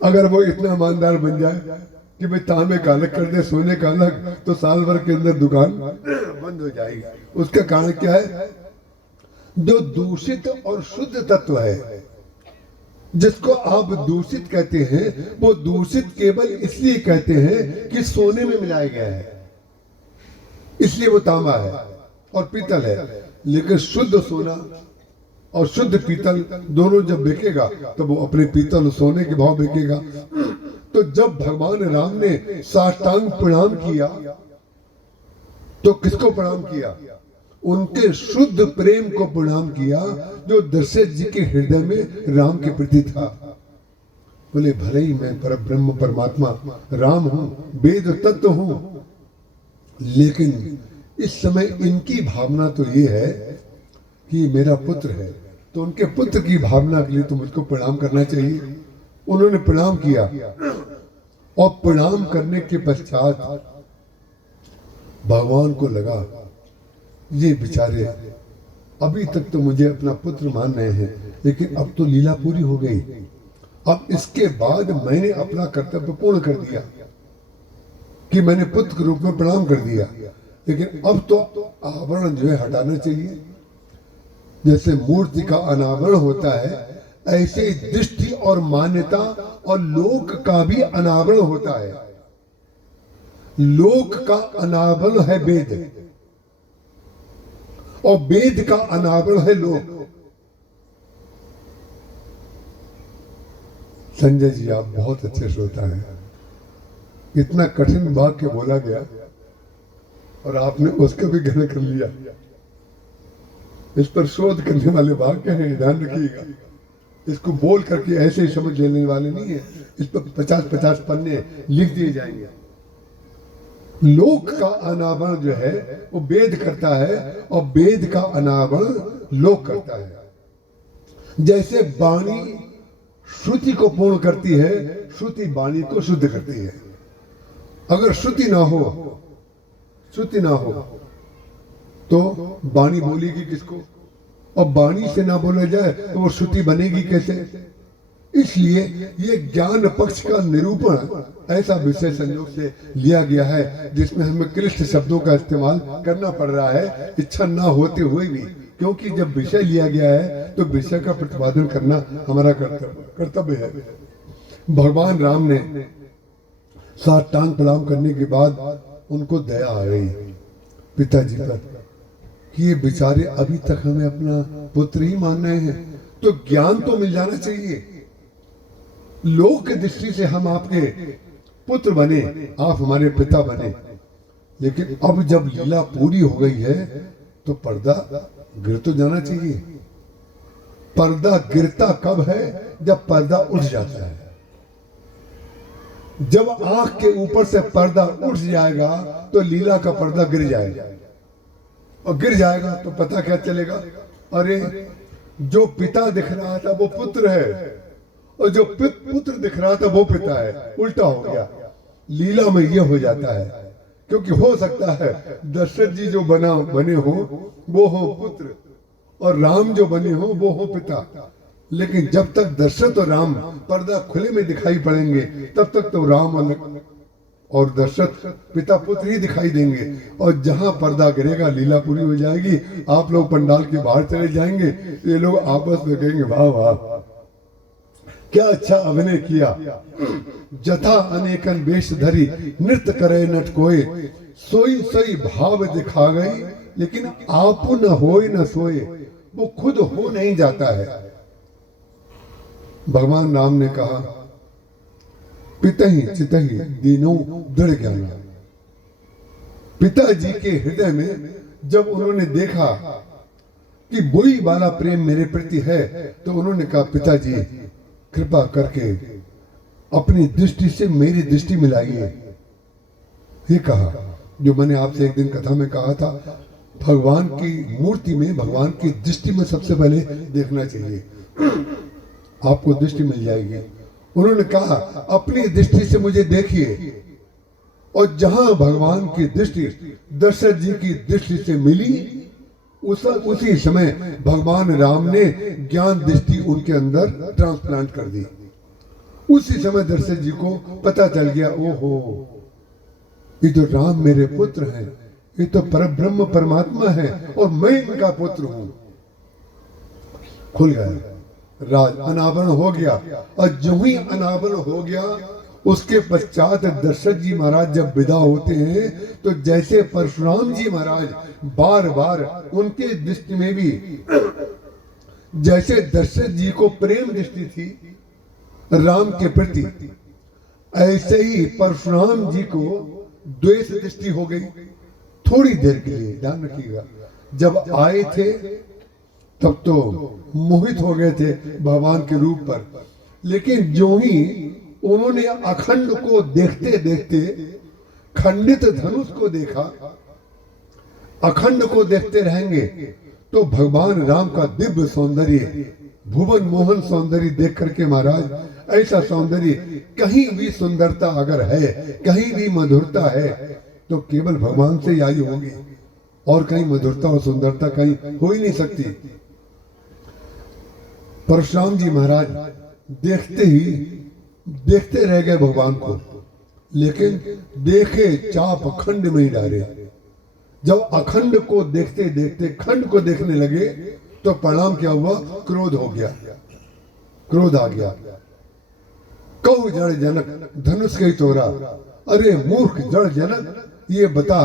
अगर वो इतना ईमानदार बन जाए कि भाई तांबे का अलग कर दे सोने का अलग, तो साल भर के अंदर दुकान बंद हो जाएगी। उसका कारण क्या है? जो दूषित और शुद्ध तत्व है, जिसको आप दूषित कहते हैं, वो दूषित केवल इसलिए कहते हैं कि सोने में मिलाया गया है, इसलिए वो तांबा है और पीतल है। लेकिन शुद्ध सोना और शुद्ध पीतल दोनों जब बिकेगा तो वो अपने पीतल और सोने के भाव बिकेगा। तो जब भगवान राम ने साष्टांग प्रणाम किया तो किसको प्रणाम किया? उनके शुद्ध प्रेम को प्रणाम किया जो दशरथ जी के हृदय में राम के प्रति था। बोले भले ही मैं पर ब्रह्म परमात्मा राम हूं, वेद तत्व हूं, लेकिन इस समय इनकी भावना तो ये है कि मेरा पुत्र है, तो उनके पुत्र की भावना के लिए तो मुझको प्रणाम करना चाहिए। उन्होंने प्रणाम किया और प्रणाम करने के पश्चात भगवान को लगा ये बेचारे अभी तक तो मुझे अपना पुत्र मान रहे हैं, लेकिन अब तो लीला पूरी हो गई। अब इसके बाद मैंने अपना कर्तव्य पूर्ण कर दिया कि मैंने पुत्र के रूप में प्रणाम कर दिया, लेकिन अब तो आवरण जो है हटाना चाहिए। जैसे मूर्ति का अनावरण होता है, ऐसे दृष्टि और मान्यता और लोक का भी अनावरण होता है। लोक का अनावरण है वेद और वेद का अनावरण है लोक। संजय जी आप बहुत अच्छे श्रोता हैं, इतना कठिन वाक्य बोला गया और आपने उसका भी ग्रहण कर लिया। इस पर शोध करने वाले वाक्य हैं, ध्यान रखिएगा। इसको बोल करके ऐसे ही समझ लेने वाले नहीं है। इस पर 50-50 पन्ने लिख दिए जाएंगे। लोक का अनावरण जो है वो वेद करता है और वेद का अनावरण लोक करता है। जैसे वाणी श्रुति को पूर्ण करती है, श्रुति वाणी को शुद्ध करती है। अगर श्रुति ना हो, श्रुति ना हो तो वाणी बोलेगी किसको? और वाणी से ना बोला जाए तो वो श्रुति बनेगी कैसे? इसलिए ये ज्ञान पक्ष का निरूपण ऐसा विषय संयोग से लिया गया है जिसमें हमें क्लिष्ट शब्दों का इस्तेमाल करना पड़ रहा है, इच्छा ना होते हुए भी, क्योंकि जब विषय लिया गया है तो विषय का प्रतिपादन करना हमारा कर्तव्य है। भगवान राम ने 7 टांग प्रणाम करने के बाद उनको दया आ गई पिताजी पर कि ये बेचारे अभी तक हमें अपना पुत्र ही मान रहे हैं, तो ज्ञान तो मिल जाना चाहिए। लोक की दृष्टि से हम आपके पुत्र बने, आप हमारे पिता बने, लेकिन अब जब लीला पूरी हो गई है तो पर्दा गिर तो जाना चाहिए। पर्दा गिरता कब है? जब पर्दा उठ जाता है। जब आंख के ऊपर से पर्दा उठ जाएगा तो लीला का पर्दा गिर जाएगा, और गिर जाएगा तो पता क्या चलेगा? अरे जो पिता दिख रहा था वो पुत्र है, और जो पुत्र दिख रहा था वो पिता है। उल्टा हो गया। लीला में ये हो जाता है, क्योंकि हो सकता है दशरथ जी जो बने हो वो हो पुत्र, और राम जो बने हो वो हो पिता। लेकिन जब तक दशरथ और राम पर्दा खुले में दिखाई पड़ेंगे तब तक तो राम अलग और दशरथ पिता पुत्र ही दिखाई देंगे, और जहां पर्दा गिरेगा लीला पूरी हो जाएगी। आप लोग पंडाल के बाहर चले जाएंगे, ये लोग आपस में कहेंगे वाह वाह क्या अच्छा अभिनय किया। जथा अनेकन वेश धरी नृत्य करे नट कोय, सोई सोई भाव दिखा गई, लेकिन आप न होए न सोए, वो खुद हो नहीं जाता है। भगवान राम ने कहा पितहि चितहि दीनो दृढ़ ज्ञान। पिताजी के हृदय में जब उन्होंने देखा कि बुरी वाला प्रेम मेरे प्रति है, तो उन्होंने कहा पिताजी कृपा करके अपनी दृष्टि से मेरी दृष्टि मिलाइए। ये कहा जो मैंने आपसे एक दिन कथा में कहा था, भगवान की मूर्ति में भगवान की दृष्टि में सबसे पहले देखना चाहिए, आपको दृष्टि मिल जाएगी। उन्होंने कहा अपनी दृष्टि से मुझे देखिए, और जहां भगवान की दृष्टि दशरथ जी की दृष्टि से मिली, उसी समय भगवान राम ने ज्ञान दृष्टि उनके अंदर ट्रांसप्लांट कर दी। उसी समय दशरथ जी को पता चल गया, ओहो ये तो राम मेरे पुत्र हैं, ये तो परब्रह्म परमात्मा है और मैं इनका पुत्र हूं। खुल गया राज, अनावरण हो गया। और जो ही अनावरण हो गया उसके पश्चात दशरथ जी महाराज जब विदा होते हैं तो जैसे परशुराम जी महाराज बार बार उनके दृष्टि में भी जैसे दशरथ जी को प्रेम दृष्टि थी राम के प्रति, ऐसे ही परशुराम जी को द्वेष दृष्टि हो गई। थोड़ी देर के लिए, ध्यान रखिएगा, जब आए थे तब तो मोहित हो गए थे भगवान के रूप पर, लेकिन जो ही उन्होंने अखंड को देखते देखते खंडित धनुष को देखा, अखंड को देखते रहेंगे तो भगवान राम का दिव्य सौंदर्य, भुवन मोहन सौंदर्य देख करके महाराज ऐसा सौंदर्य, कहीं भी सुंदरता अगर है, कहीं भी मधुरता है तो केवल भगवान से आई होगी, और कहीं मधुरता और सुंदरता कहीं हो ही नहीं सकती। परशुराम जी महाराज देखते रह गए भगवान को, लेकिन देखे चाप खंड में ही डाले। जब अखंड को देखते देखते खंड को देखने लगे तो परिणाम क्या हुआ? क्रोध हो गया, क्रोध आ गया। कहु जड़ जनक धनुष के तोड़ा। अरे मूर्ख जड़ जनक, ये बता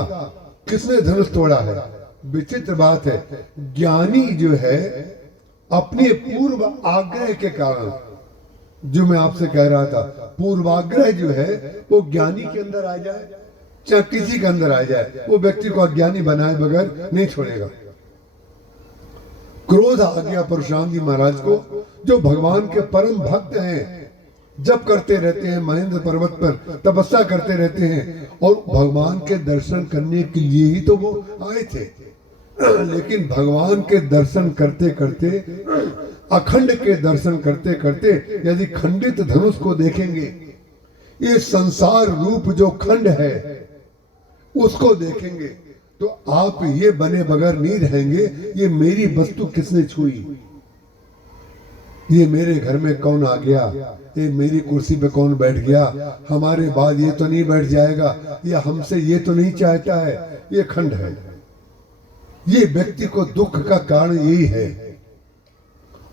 किसने धनुष तोड़ा है? विचित्र बात है, ज्ञानी जो है अपने पूर्व आग्रह के कारण, जो मैं आपसे कह रहा था, पूर्वाग्रह जो है वो ज्ञानी के अंदर आ जाए चाहे किसी के अंदर आ जाए, वो व्यक्ति को अज्ञानी बनाए बगैर नहीं छोड़ेगा। क्रोध आ गया परशुराम जी महाराज को, जो भगवान के परम भक्त हैं, जप करते रहते हैं, महेंद्र पर्वत पर तपस्या करते रहते हैं, और भगवान के दर्शन करने के लिए ही तो वो आए थे। लेकिन भगवान के दर्शन करते करते, अखंड के दर्शन करते करते यदि खंडित धनुष को देखेंगे, ये संसार रूप जो खंड है उसको देखेंगे, तो आप ये बने बगैर नहीं रहेंगे, ये मेरी वस्तु किसने छुई, ये मेरे घर में कौन आ गया, ये मेरी कुर्सी पे कौन बैठ गया, हमारे बाद ये तो नहीं बैठ जाएगा, या हमसे ये तो नहीं चाहता है, ये खंड है। ये व्यक्ति को दुख का कारण यही है।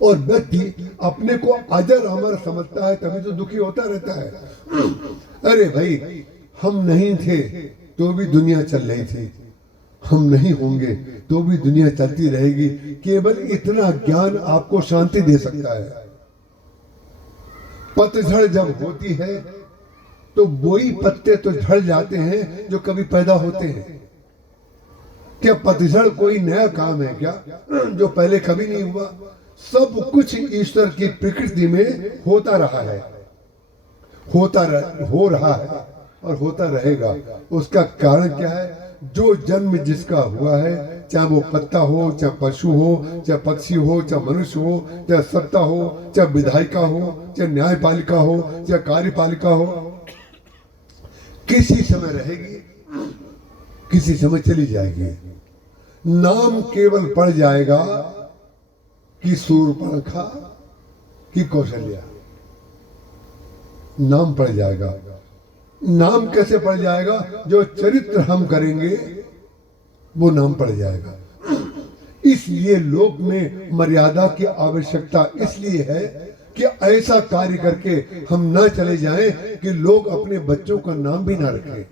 और व्यक्ति अपने को अजर अमर समझता है, तभी तो दुखी होता रहता है। अरे भाई, हम नहीं थे तो भी दुनिया चल रही थी, हम नहीं होंगे तो भी दुनिया चलती रहेगी। केवल इतना ज्ञान आपको शांति दे सकता है। पतझड़ जब होती है तो वही पत्ते तो झड़ जाते हैं जो कभी पैदा होते हैं। क्या पतझड़ कोई नया काम है क्या, जो पहले कभी नहीं हुआ? सब कुछ ईश्वर की प्रकृति में होता रहा है, हो रहा है और होता रहेगा। उसका कारण क्या है? जो जन्म जिसका हुआ है, चाहे वो पत्ता हो, चाहे पशु हो, चाहे पक्षी हो, चाहे मनुष्य हो, चाहे सत्ता हो, चाहे विधायिका हो, चाहे न्यायपालिका हो, चाहे कार्यपालिका हो, किसी समय रहेगी, किसी समय चली जाएगी। नाम केवल पड़ जाएगा कि शूर्पणखा कि कौशल्या, नाम पड़ जाएगा। नाम कैसे पड़ जाएगा? जो चरित्र हम करेंगे वो नाम पड़ जाएगा। इसलिए लोक में मर्यादा की आवश्यकता इसलिए है कि ऐसा कार्य करके हम ना चले जाएं कि लोग अपने बच्चों का नाम भी ना रखें।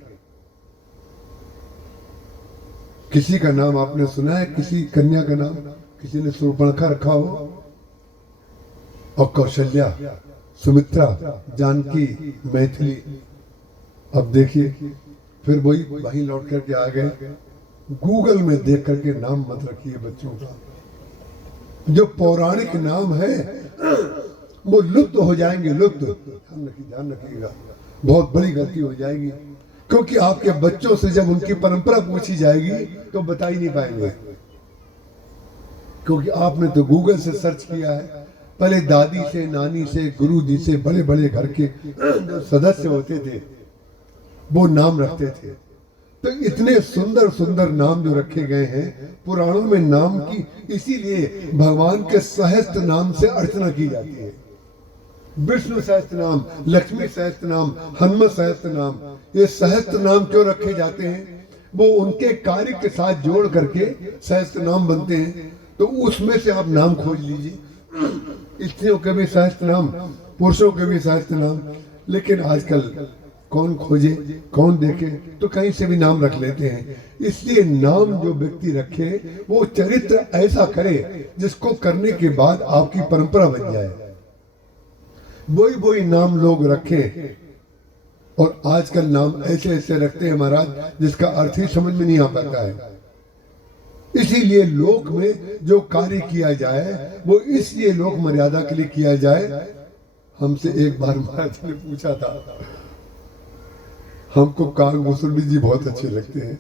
किसी का नाम आपने सुना है? किसी कन्या का नाम किसी ने शूर्पणखा रखा हो? और कौशल्या, सुमित्रा, जानकी, मैथिली। अब देखिए, फिर वही लौट करके आ गए। गूगल में देख करके नाम मत रखिए बच्चों का। जो पौराणिक नाम है वो लुप्त हो जाएंगे, लुप्त। ध्यान रखिएगा, बहुत बड़ी गलती हो जाएगी। क्योंकि आपके बच्चों से जब उनकी परंपरा पूछी जाएगी तो बता ही नहीं पाएंगे, क्योंकि आपने तो गूगल से सर्च किया है। पहले दादी से, नानी से, गुरुजी से, बड़े बड़े घर के जो सदस्य होते थे वो नाम रखते थे। तो इतने सुंदर सुंदर नाम जो रखे गए हैं पुराणों में, नाम की इसीलिए भगवान के सहस्त्र नाम से अर्चना की जाती है। विष्णु सहस्त्र नाम, लक्ष्मी सहस्त्र नाम, हनुमत सहस्त्र नाम, ये सहस्त्र नाम क्यों रखे जाते हैं? वो उनके कार्य के साथ जोड़ करके सहस्त्र नाम बनते हैं। तो उसमें से आप नाम खोज लीजिए। स्त्रियों के भी सहस्त्र नाम, पुरुषों के भी सहस्त्र नाम। लेकिन आजकल कौन खोजे, कौन देखे, तो कहीं से भी नाम रख लेते हैं। इसलिए नाम जो व्यक्ति रखे वो चरित्र ऐसा करे जिसको करने के बाद आपकी परंपरा बन जाए। वही नाम लोग रखें। और आजकल नाम ऐसे ऐसे रखते हैं महाराज जिसका अर्थ ही समझ में नहीं आ पाता है। इसीलिए लोक में जो कार्य किया जाए वो इसलिए लोक मर्यादा के लिए किया जाए। हमसे एक बार महाराज ने पूछा था, हमको काग भूषुंडी जी बहुत अच्छे लगते हैं।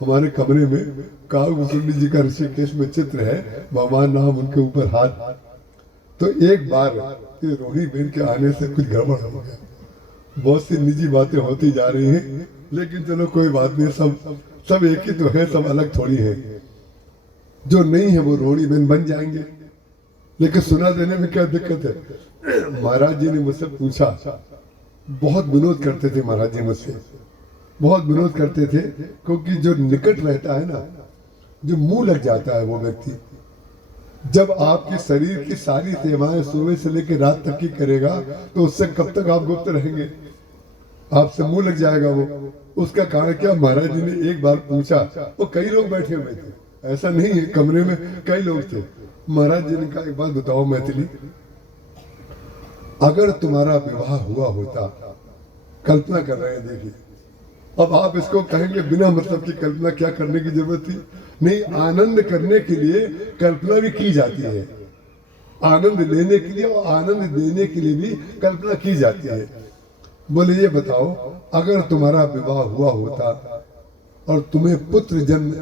हमारे कमरे में काग भूषुंडी जी का ऋषिकेश में चित्र है, भगवान नाम उनके ऊपर हाथ। तो एक बार ये रोहिणी बहन के आने से कुछ गड़बड़ हो गया। बहुत सी निजी बातें होती जा रही हैं, लेकिन चलो कोई बात नहीं, सब एक ही तो है, सब अलग थोड़ी है। जो नहीं है वो रोहिणी बहन बन जाएंगे। लेकिन सुना देने में क्या दिक्कत है? महाराज जी ने मुझसे पूछा, बहुत विनोद करते थे महाराज जी मुझसे, बहुत विनोद करते थे। क्योंकि जो निकट रहता है ना, जो मुंह लग जाता है वो व्यक्ति, जब आपकी शरीर की सारी सेवाएं सुबह से लेकर रात तक की करेगा तो उससे कब तक आप गुप्त रहेंगे? आपसे मुंह लग जाएगा वो। उसका कारण क्या? महाराज जी ने एक बार पूछा, वो कई लोग बैठे हुए थे, ऐसा नहीं है, कमरे में कई लोग थे। महाराज जी ने कहा, एक बात बताओ मैथिली, अगर तुम्हारा विवाह हुआ होता, कल्पना कर रहे हैं, देखिए अब आप इसको कहेंगे बिना मतलब की कल्पना क्या करने की जरूरत थी? नहीं, आनंद करने के लिए कल्पना भी की जाती है, आनंद लेने के लिए और आनंद देने के लिए भी कल्पना की जाती है। बोले ये बताओ, अगर तुम्हारा विवाह हुआ होता और तुम्हें पुत्र जन्म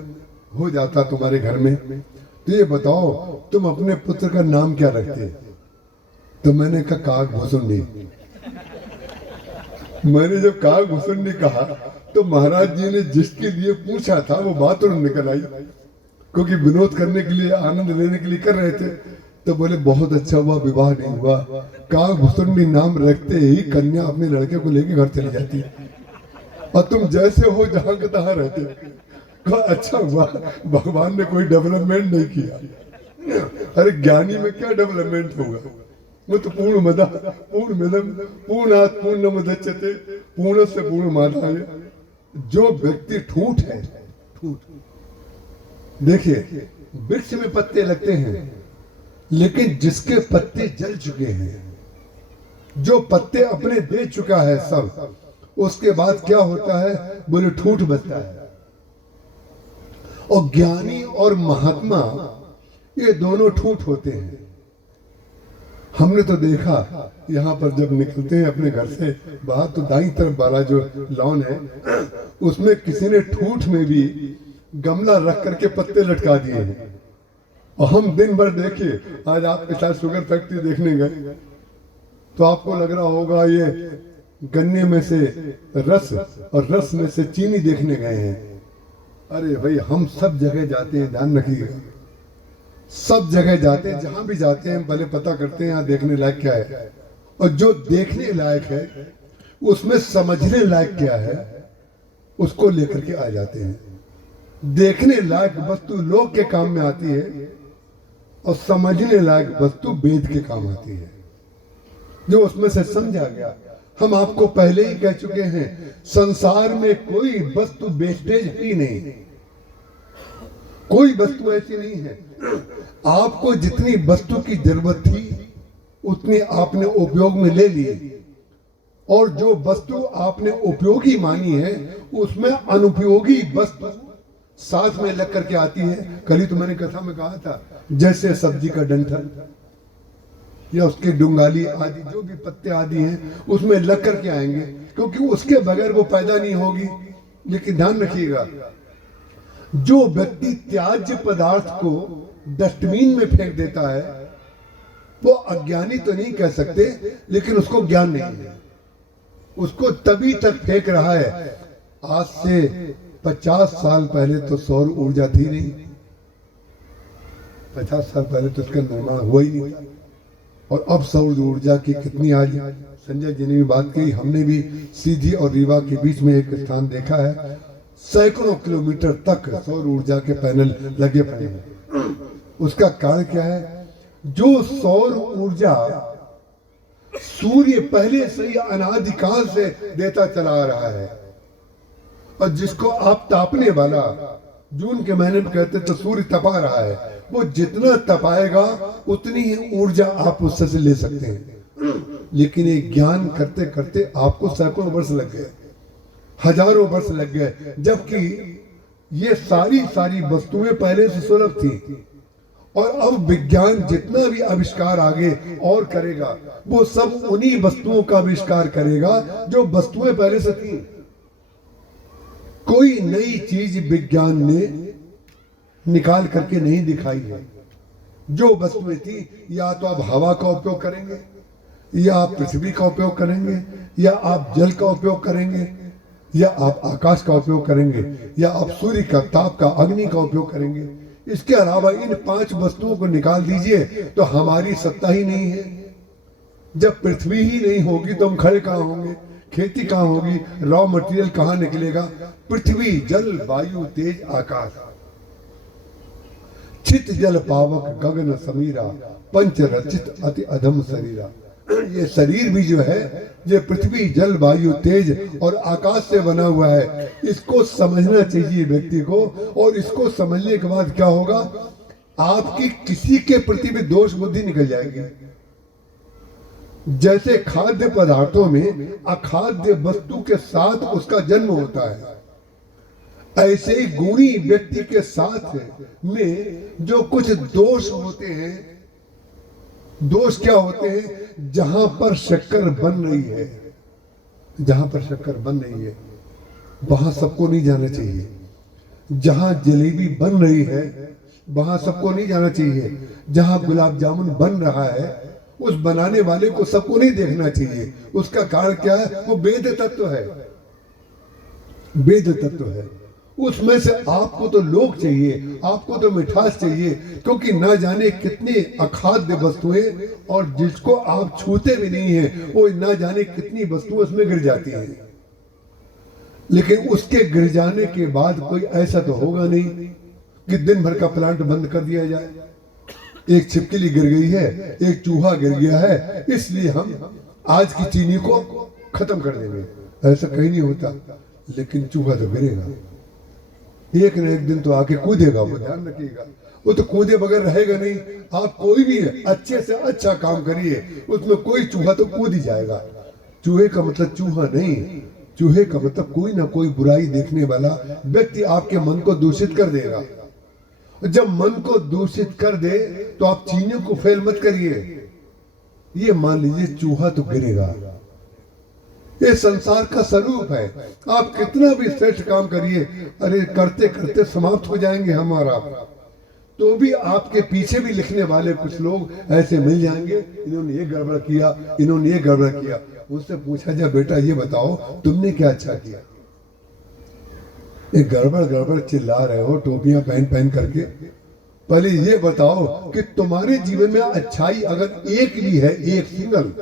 हो जाता तुम्हारे घर में, तो ये बताओ तुम अपने पुत्र का नाम क्या रखते? तो मैंने कहा काग भूषुंडी। मैंने जब काग भूषुंडी कहा तो महाराज जी ने जिसके लिए पूछा था वो बात और निकल आई, क्योंकि विनोद करने के लिए, आनंद लेने के लिए कर रहे थे। तो बोले बहुत अच्छा हुआ, विवाह नहीं हुआ। काग भुसुंडी नाम रखते ही कन्या अपने लड़के को लेके घर चली जाती है, और तुम जैसे हो जहां के तहां रहते हो। कहा अच्छा हुआ, भगवान ने कोई डेवलपमेंट नहीं किया। अरे ज्ञानी में क्या डेवलपमेंट होगा, वो तो पूर्ण मिदम पूर्णात् पूर्णमुदच्यते पूर्णस्य पूर्णमादाय। जो व्यक्ति ठूठ है, ठूठ, देखिए वृक्ष में पत्ते लगते हैं, लेकिन जिसके पत्ते जल चुके हैं, जो पत्ते अपने दे चुका है सब, उसके बाद क्या होता है, बोले ठूठ बचता है। और ज्ञानी और महात्मा ये दोनों ठूठ होते हैं। हमने तो देखा यहाँ पर जब निकलते हैं अपने घर से बाहर, तो दाईं तरफ वाला जो लॉन है उसमें किसी ने ठूठ में भी गमला रख करके पत्ते लटका दिए हैं। और हम दिन भर देखिए, आज आपके साथ शुगर फैक्ट्री देखने गए तो आपको लग रहा होगा ये गन्ने में से रस और रस में से चीनी देखने गए हैं। अरे भाई हम सब जगह जाते हैं, ध्यान रखिएगा, सब जगह जाते हैं, जहां भी जाते हैं पहले पता करते हैं यहाँ देखने लायक क्या है, और जो देखने लायक है उसमें समझने लायक क्या है उसको लेकर के आ जाते हैं। देखने लायक वस्तु लोक के काम में आती है और समझने लायक वस्तु वेद के काम आती है, जो उसमें से समझा गया। हम आपको पहले ही कह चुके हैं, संसार में कोई वस्तु वेस्टेज ही नहीं, कोई वस्तु ऐसी नहीं है। आपको जितनी वस्तु की जरूरत थी उतनी आपने उपयोग में ले ली, और जो वस्तु आपने उपयोगी मानी है उसमें अनुपयोगी वस्तु साथ में लग करके आती है। कल ही तो मैंने कथा में कहा था, जैसे सब्जी का डंठल या उसके डुंगाली आदि जो भी पत्ते आदि हैं उसमें लग करके आएंगे, क्योंकि उसके बगैर वो पैदा नहीं होगी। लेकिन ध्यान रखिएगा, जो व्यक्ति त्याज्य पदार्थ को डस्टबिन में फेंक देता है वो अज्ञानी तो नहीं कह सकते, लेकिन उसको ज्ञान नहीं है। उसको तभी तक फेंक रहा है। आज से 50 साल पहले तो सौर ऊर्जा थी नहीं, 50 साल पहले तो इसका निर्माण हुआ ही नहीं था। और अब सौर ऊर्जा की कितनी, आज संजय जी ने भी बात की, हमने भी सीधी और रीवा के बीच में एक स्थान देखा है, सैकड़ों किलोमीटर तक सौर ऊर्जा के पैनल लगे पड़े हैं। उसका कारण क्या है, जो सौर ऊर्जा सूर्य पहले से ही अनादिकाल से देता चला आ रहा है, और जिसको आप तापने वाला जून के महीने में कहते तो सूर्य तपा रहा है, वो जितना तपाएगा उतनी ही ऊर्जा आप उससे से ले सकते हैं। लेकिन ये ज्ञान करते करते आपको सैकड़ों वर्ष लग गए, हजारों वर्ष लग गए, जबकि ये सारी वस्तुएं पहले से सुलभ थी। और अब विज्ञान जितना भी आविष्कार आगे और करेगा वो सब उन्हीं वस्तुओं का आविष्कार करेगा जो वस्तुएं पहले से थी। कोई नई चीज विज्ञान ने निकाल करके नहीं दिखाई है। जो वस्तुएं थी, या तो आप हवा का उपयोग करेंगे, या आप पृथ्वी का उपयोग करेंगे, या आप जल का उपयोग करेंगे, या आप आकाश का उपयोग करेंगे, या आप सूर्य का ताप का अग्नि का उपयोग करेंगे। इसके अलावा इन 5 वस्तुओं को निकाल दीजिए तो हमारी सत्ता ही नहीं है। जब पृथ्वी ही नहीं होगी तो हम खड़े कहां होंगे, खेती कहां होगी, रॉ मटेरियल कहां निकलेगा। पृथ्वी जल वायु तेज आकाश, चित जल पावक गगन समीरा, पंच रचित अति अधम शरीरा। ये शरीर भी जो है ये पृथ्वी जल वायु तेज और आकाश से बना हुआ है। इसको समझना चाहिए व्यक्ति को, और इसको समझने के बाद क्या होगा, आपकी किसी के प्रति भी दोष बुद्धि निकल जाएगी। जैसे खाद्य पदार्थों में अखाद्य वस्तु के साथ उसका जन्म होता है, ऐसे ही गुणी व्यक्ति के साथ में जो कुछ दोष होते हैं। दोष क्या होते हैं, जहां पर शक्कर बन रही है, जहां पर शक्कर बन रही है वहां सबको नहीं जाना चाहिए। जहां जलेबी बन रही है वहां सबको नहीं जाना चाहिए। जहां गुलाब जामुन बन रहा है उस बनाने वाले को सबको नहीं देखना चाहिए। उसका कारण क्या है, वो वेद तत्व है, वेद तत्व है। उसमें से आपको तो लोग चाहिए, आपको तो मिठास चाहिए, क्योंकि ना जाने कितनी अखाद्य वस्तुएं और जिसको आप छूते भी नहीं है वो ना जाने कितनी वस्तुएं उसमें गिर जाती हैं। लेकिन उसके गिर जाने के बाद कोई ऐसा तो होगा नहीं कि दिन भर का प्लांट बंद कर दिया जाए। एक छिपकली गिर गई है, एक चूहा गिर गया है, इसलिए हम आज की चीनी को खत्म कर देंगे, ऐसा कहीं नहीं होता। लेकिन चूहा तो गिरेगा, एक न एक दिन तो आके कूदेगा, वो ध्यान रखिएगा। वो तो कूदे बगैर रहेगा नहीं। आप कोई भी अच्छे से अच्छा काम करिए, उसमें कोई चूहा तो कूद ही जाएगा। चूहे का मतलब चूहा नहीं, चूहे का मतलब कोई ना कोई बुराई देखने वाला व्यक्ति आपके मन को दूषित कर देगा। जब मन को दूषित कर दे तो आप चीनियों को फेल मत करिए। ये मान लीजिए चूहा तो गिरेगा, ये संसार का स्वरूप है। आप कितना भी श्रेष्ठ काम करिए, अरे करते करते समाप्त हो जाएंगे हमारा, तो भी आपके पीछे भी लिखने वाले कुछ लोग ऐसे मिल जाएंगे, इन्होंने ये गड़बड़ किया, इन्होंने ये गड़बड़ किया। उससे पूछा जाए, बेटा ये बताओ तुमने क्या अच्छा किया? ये गड़बड़ गड़बड़ चिल्ला रहे हो टोपियां पहन पहन करके। पहले ये बताओ कि तुम्हारे जीवन में अच्छाई अगर एक भी है, एक सिंगल,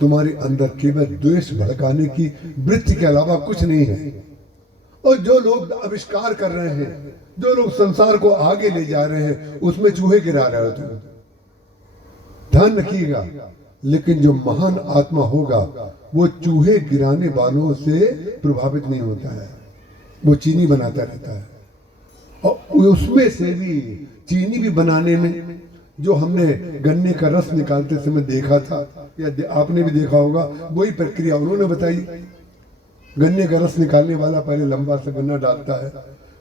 तुम्हारे अंदर केवल द्वेष भड़काने की वृत्ति के अलावा कुछ नहीं है। और जो लोग आविष्कार कर रहे हैं, जो लोग संसार को आगे ले जा रहे हैं, उसमें चूहे गिरा रहे हो तुम, ध्यान रखिएगा। लेकिन जो महान आत्मा होगा वो चूहे गिराने वालों से प्रभावित नहीं होता है, वो चीनी बनाता रहता है। और उसमें से भी चीनी भी बनाने में जो हमने गन्ने का रस निकालते समय देखा था, या आपने भी देखा होगा, वही प्रक्रिया उन्होंने बताई। गन्ने का रस निकालने वाला पहले लंबा सा गन्ना डालता है,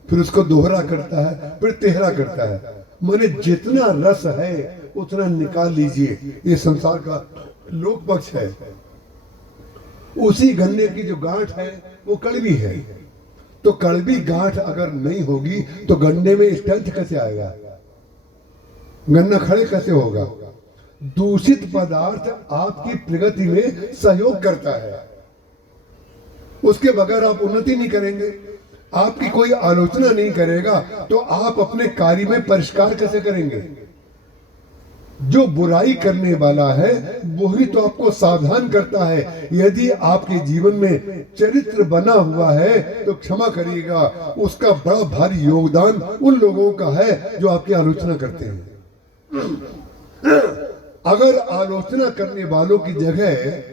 फिर उसको दोहरा करता है, फिर तेहरा करता है। माने जितना रस है उतना निकाल लीजिए। ये संसार का लोक पक्ष है। उसी गन्ने की जो गांठ है वो कड़वी है, तो कड़वी गांठ अगर नहीं होगी तो गन्ने में स्ट्रेंथ कैसे आएगा, गन्ना खड़े कैसे होगा? दूषित पदार्थ आपकी प्रगति में सहयोग करता है, उसके बगैर आप उन्नति नहीं करेंगे। आपकी कोई आलोचना नहीं करेगा तो आप अपने कार्य में परिष्कार कैसे करेंगे? जो बुराई करने वाला है वही तो आपको सावधान करता है। यदि आपके जीवन में चरित्र बना हुआ है तो क्षमा करिएगा, उसका बड़ा भारी योगदान उन लोगों का है जो आपकी आलोचना करते हैं। अगर आलोचना करने वालों की जगह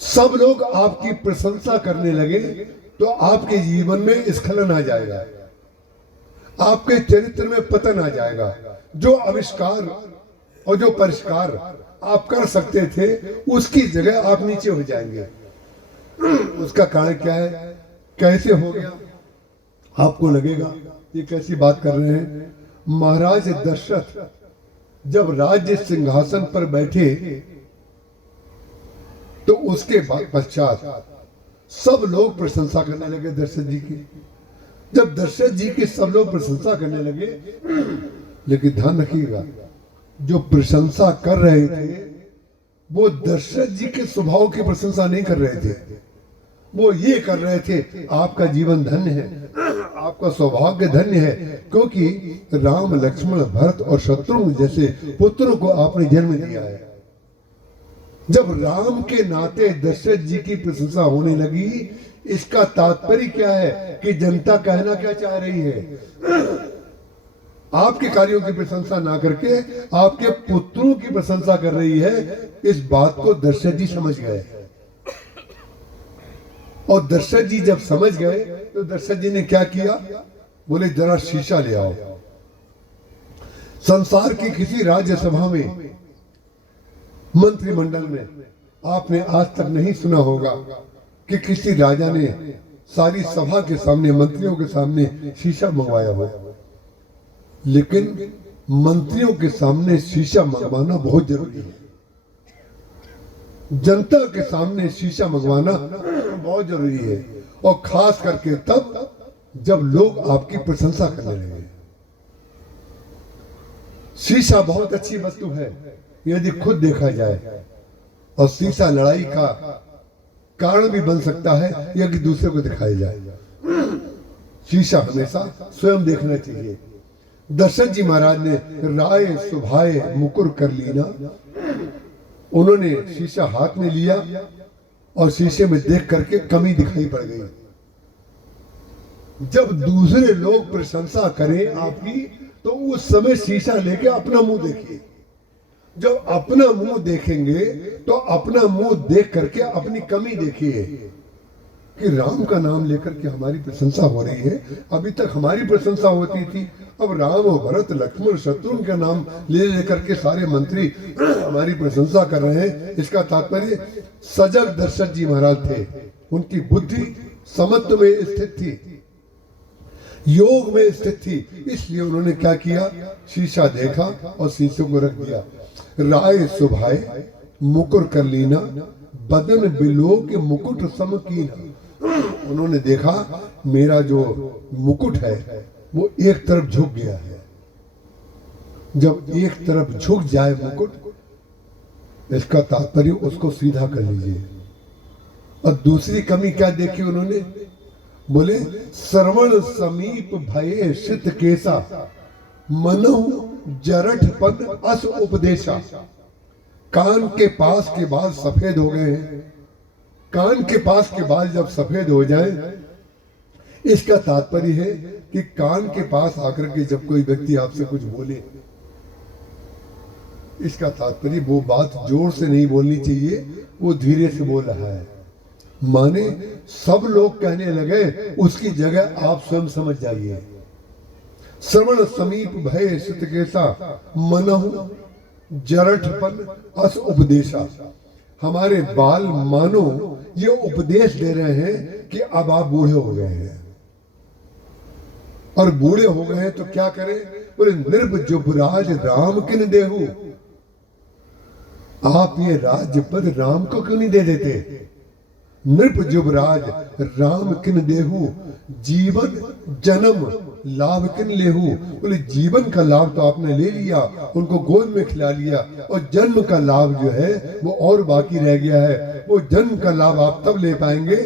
सब लोग आपकी प्रशंसा करने लगे तो आपके जीवन में स्खलन आ जाएगा, आपके चरित्र में पतन आ जाएगा। जो आविष्कार और जो परिष्कार आप कर सकते थे उसकी जगह आप नीचे हो जाएंगे। उसका कारण क्या है, कैसे हो गया? आपको लगेगा ये कैसी बात कर रहे हैं। महाराज दशरथ जब राज्य सिंहासन पर बैठे तो उसके पश्चात सब लोग प्रशंसा करने लगे दशरथ जी की। जब दशरथ जी की सब लोग प्रशंसा करने लगे, लेकिन ध्यान रखिएगा जो प्रशंसा कर रहे थे वो दशरथ जी के स्वभाव की प्रशंसा नहीं कर रहे थे, वो ये कर रहे थे आपका जीवन धन्य है, आपका सौभाग्य धन्य है, क्योंकि राम लक्ष्मण भरत और शत्रुघ्न जैसे पुत्रों को आपने जन्म दिया है। जब राम के नाते दशरथ जी की प्रशंसा होने लगी, इसका तात्पर्य क्या है कि जनता कहना क्या चाह रही है? आपके कार्यों की प्रशंसा ना करके आपके पुत्रों की प्रशंसा कर रही है। इस बात को दशरथ जी समझ गए, और दशरथ जी जब समझ गए तो दशरथ जी ने क्या किया, बोले जरा शीशा ले आओ। संसार की किसी राज्यसभा में, मंत्रिमंडल में आपने आज तक नहीं सुना होगा कि किसी राजा ने सारी सभा के सामने, मंत्रियों के सामने शीशा मंगवाया हो। लेकिन मंत्रियों के सामने शीशा मंगवाना बहुत जरूरी है, जनता के सामने शीशा मंगवाना बहुत जरूरी है, और खास करके तब जब लोग आपकी प्रशंसा करने लगे। शीशा बहुत अच्छी वस्तु है यदि खुद देखा जाए, और शीशा लड़ाई का कारण भी बन सकता है यदि दूसरे को दिखाया जाए। शीशा हमेशा स्वयं देखना चाहिए। दशरथ जी महाराज ने राय सुभाए मुकुर कर लीना, उन्होंने शीशा हाथ में लिया और शीशे में देख करके कमी दिखाई पड़ गई। जब दूसरे लोग प्रशंसा करें आपकी तो उस समय शीशा लेके अपना मुंह देखिए। जब अपना मुंह देखेंगे तो अपना मुंह देख करके अपनी कमी देखिए कि राम का नाम लेकर के हमारी प्रशंसा हो रही है। अभी तक हमारी प्रशंसा होती थी, अब राम और भरत लक्ष्मण शत्रुघ्न का नाम ले लेकर के सारे मंत्री हमारी प्रशंसा कर रहे हैं। इसका तात्पर्य सजग दशरथ जी महाराज थे, उनकी बुद्धि समत्व में स्थित थी, योग में स्थित थी। इसलिए उन्होंने क्या किया, शीशा देखा और शीशे को रख दिया। राय सुभाए मुकुर कर लीना, बदन बिलो के मुकुट सम कीना। उन्होंने देखा मेरा जो मुकुट है वो एक तरफ झुक गया है। जब एक तरफ झुक जाए मुकुट, इसका तात्पर्य उसको सीधा कर लीजिए। और दूसरी कमी क्या देखी उन्होंने, बोले श्रवण समीप भये शित केसा, मनु जरठ पद अस उपदेशा। कान के पास के बाल सफेद हो गए हैं। कान के पास के बाल जब सफेद हो जाए, इसका तात्पर्य है कि कान के पास आकर के जब कोई व्यक्ति आपसे कुछ बोले, इसका तात्पर्य वो बात जोर से नहीं बोलनी चाहिए, वो धीरे से बोल रहा है। माने सब लोग कहने लगे, उसकी जगह आप स्वयं समझ जाइए। श्रवण समीप भय सुत केसा, मनहु जरठपन अस उपदेशा। हमारे बाल मानो ये उपदेश दे रहे हैं कि अब आप बूढ़े हो गए हैं, और बूढ़े हो गए हैं तो क्या करें, बोले निर्भ जुबराज राम किन देहु। आप ये राज्य पद राम को क्यों नहीं दे देते। नृप जुबराज राम किन देहु, जीवन जन्म लाभ किन लेहु। बोले जीवन का लाभ तो आपने ले लिया, उनको गोद में खिला लिया, और जन्म का लाभ जो है वो और बाकी रह गया है। वो जन्म का लाभ आप तब ले पाएंगे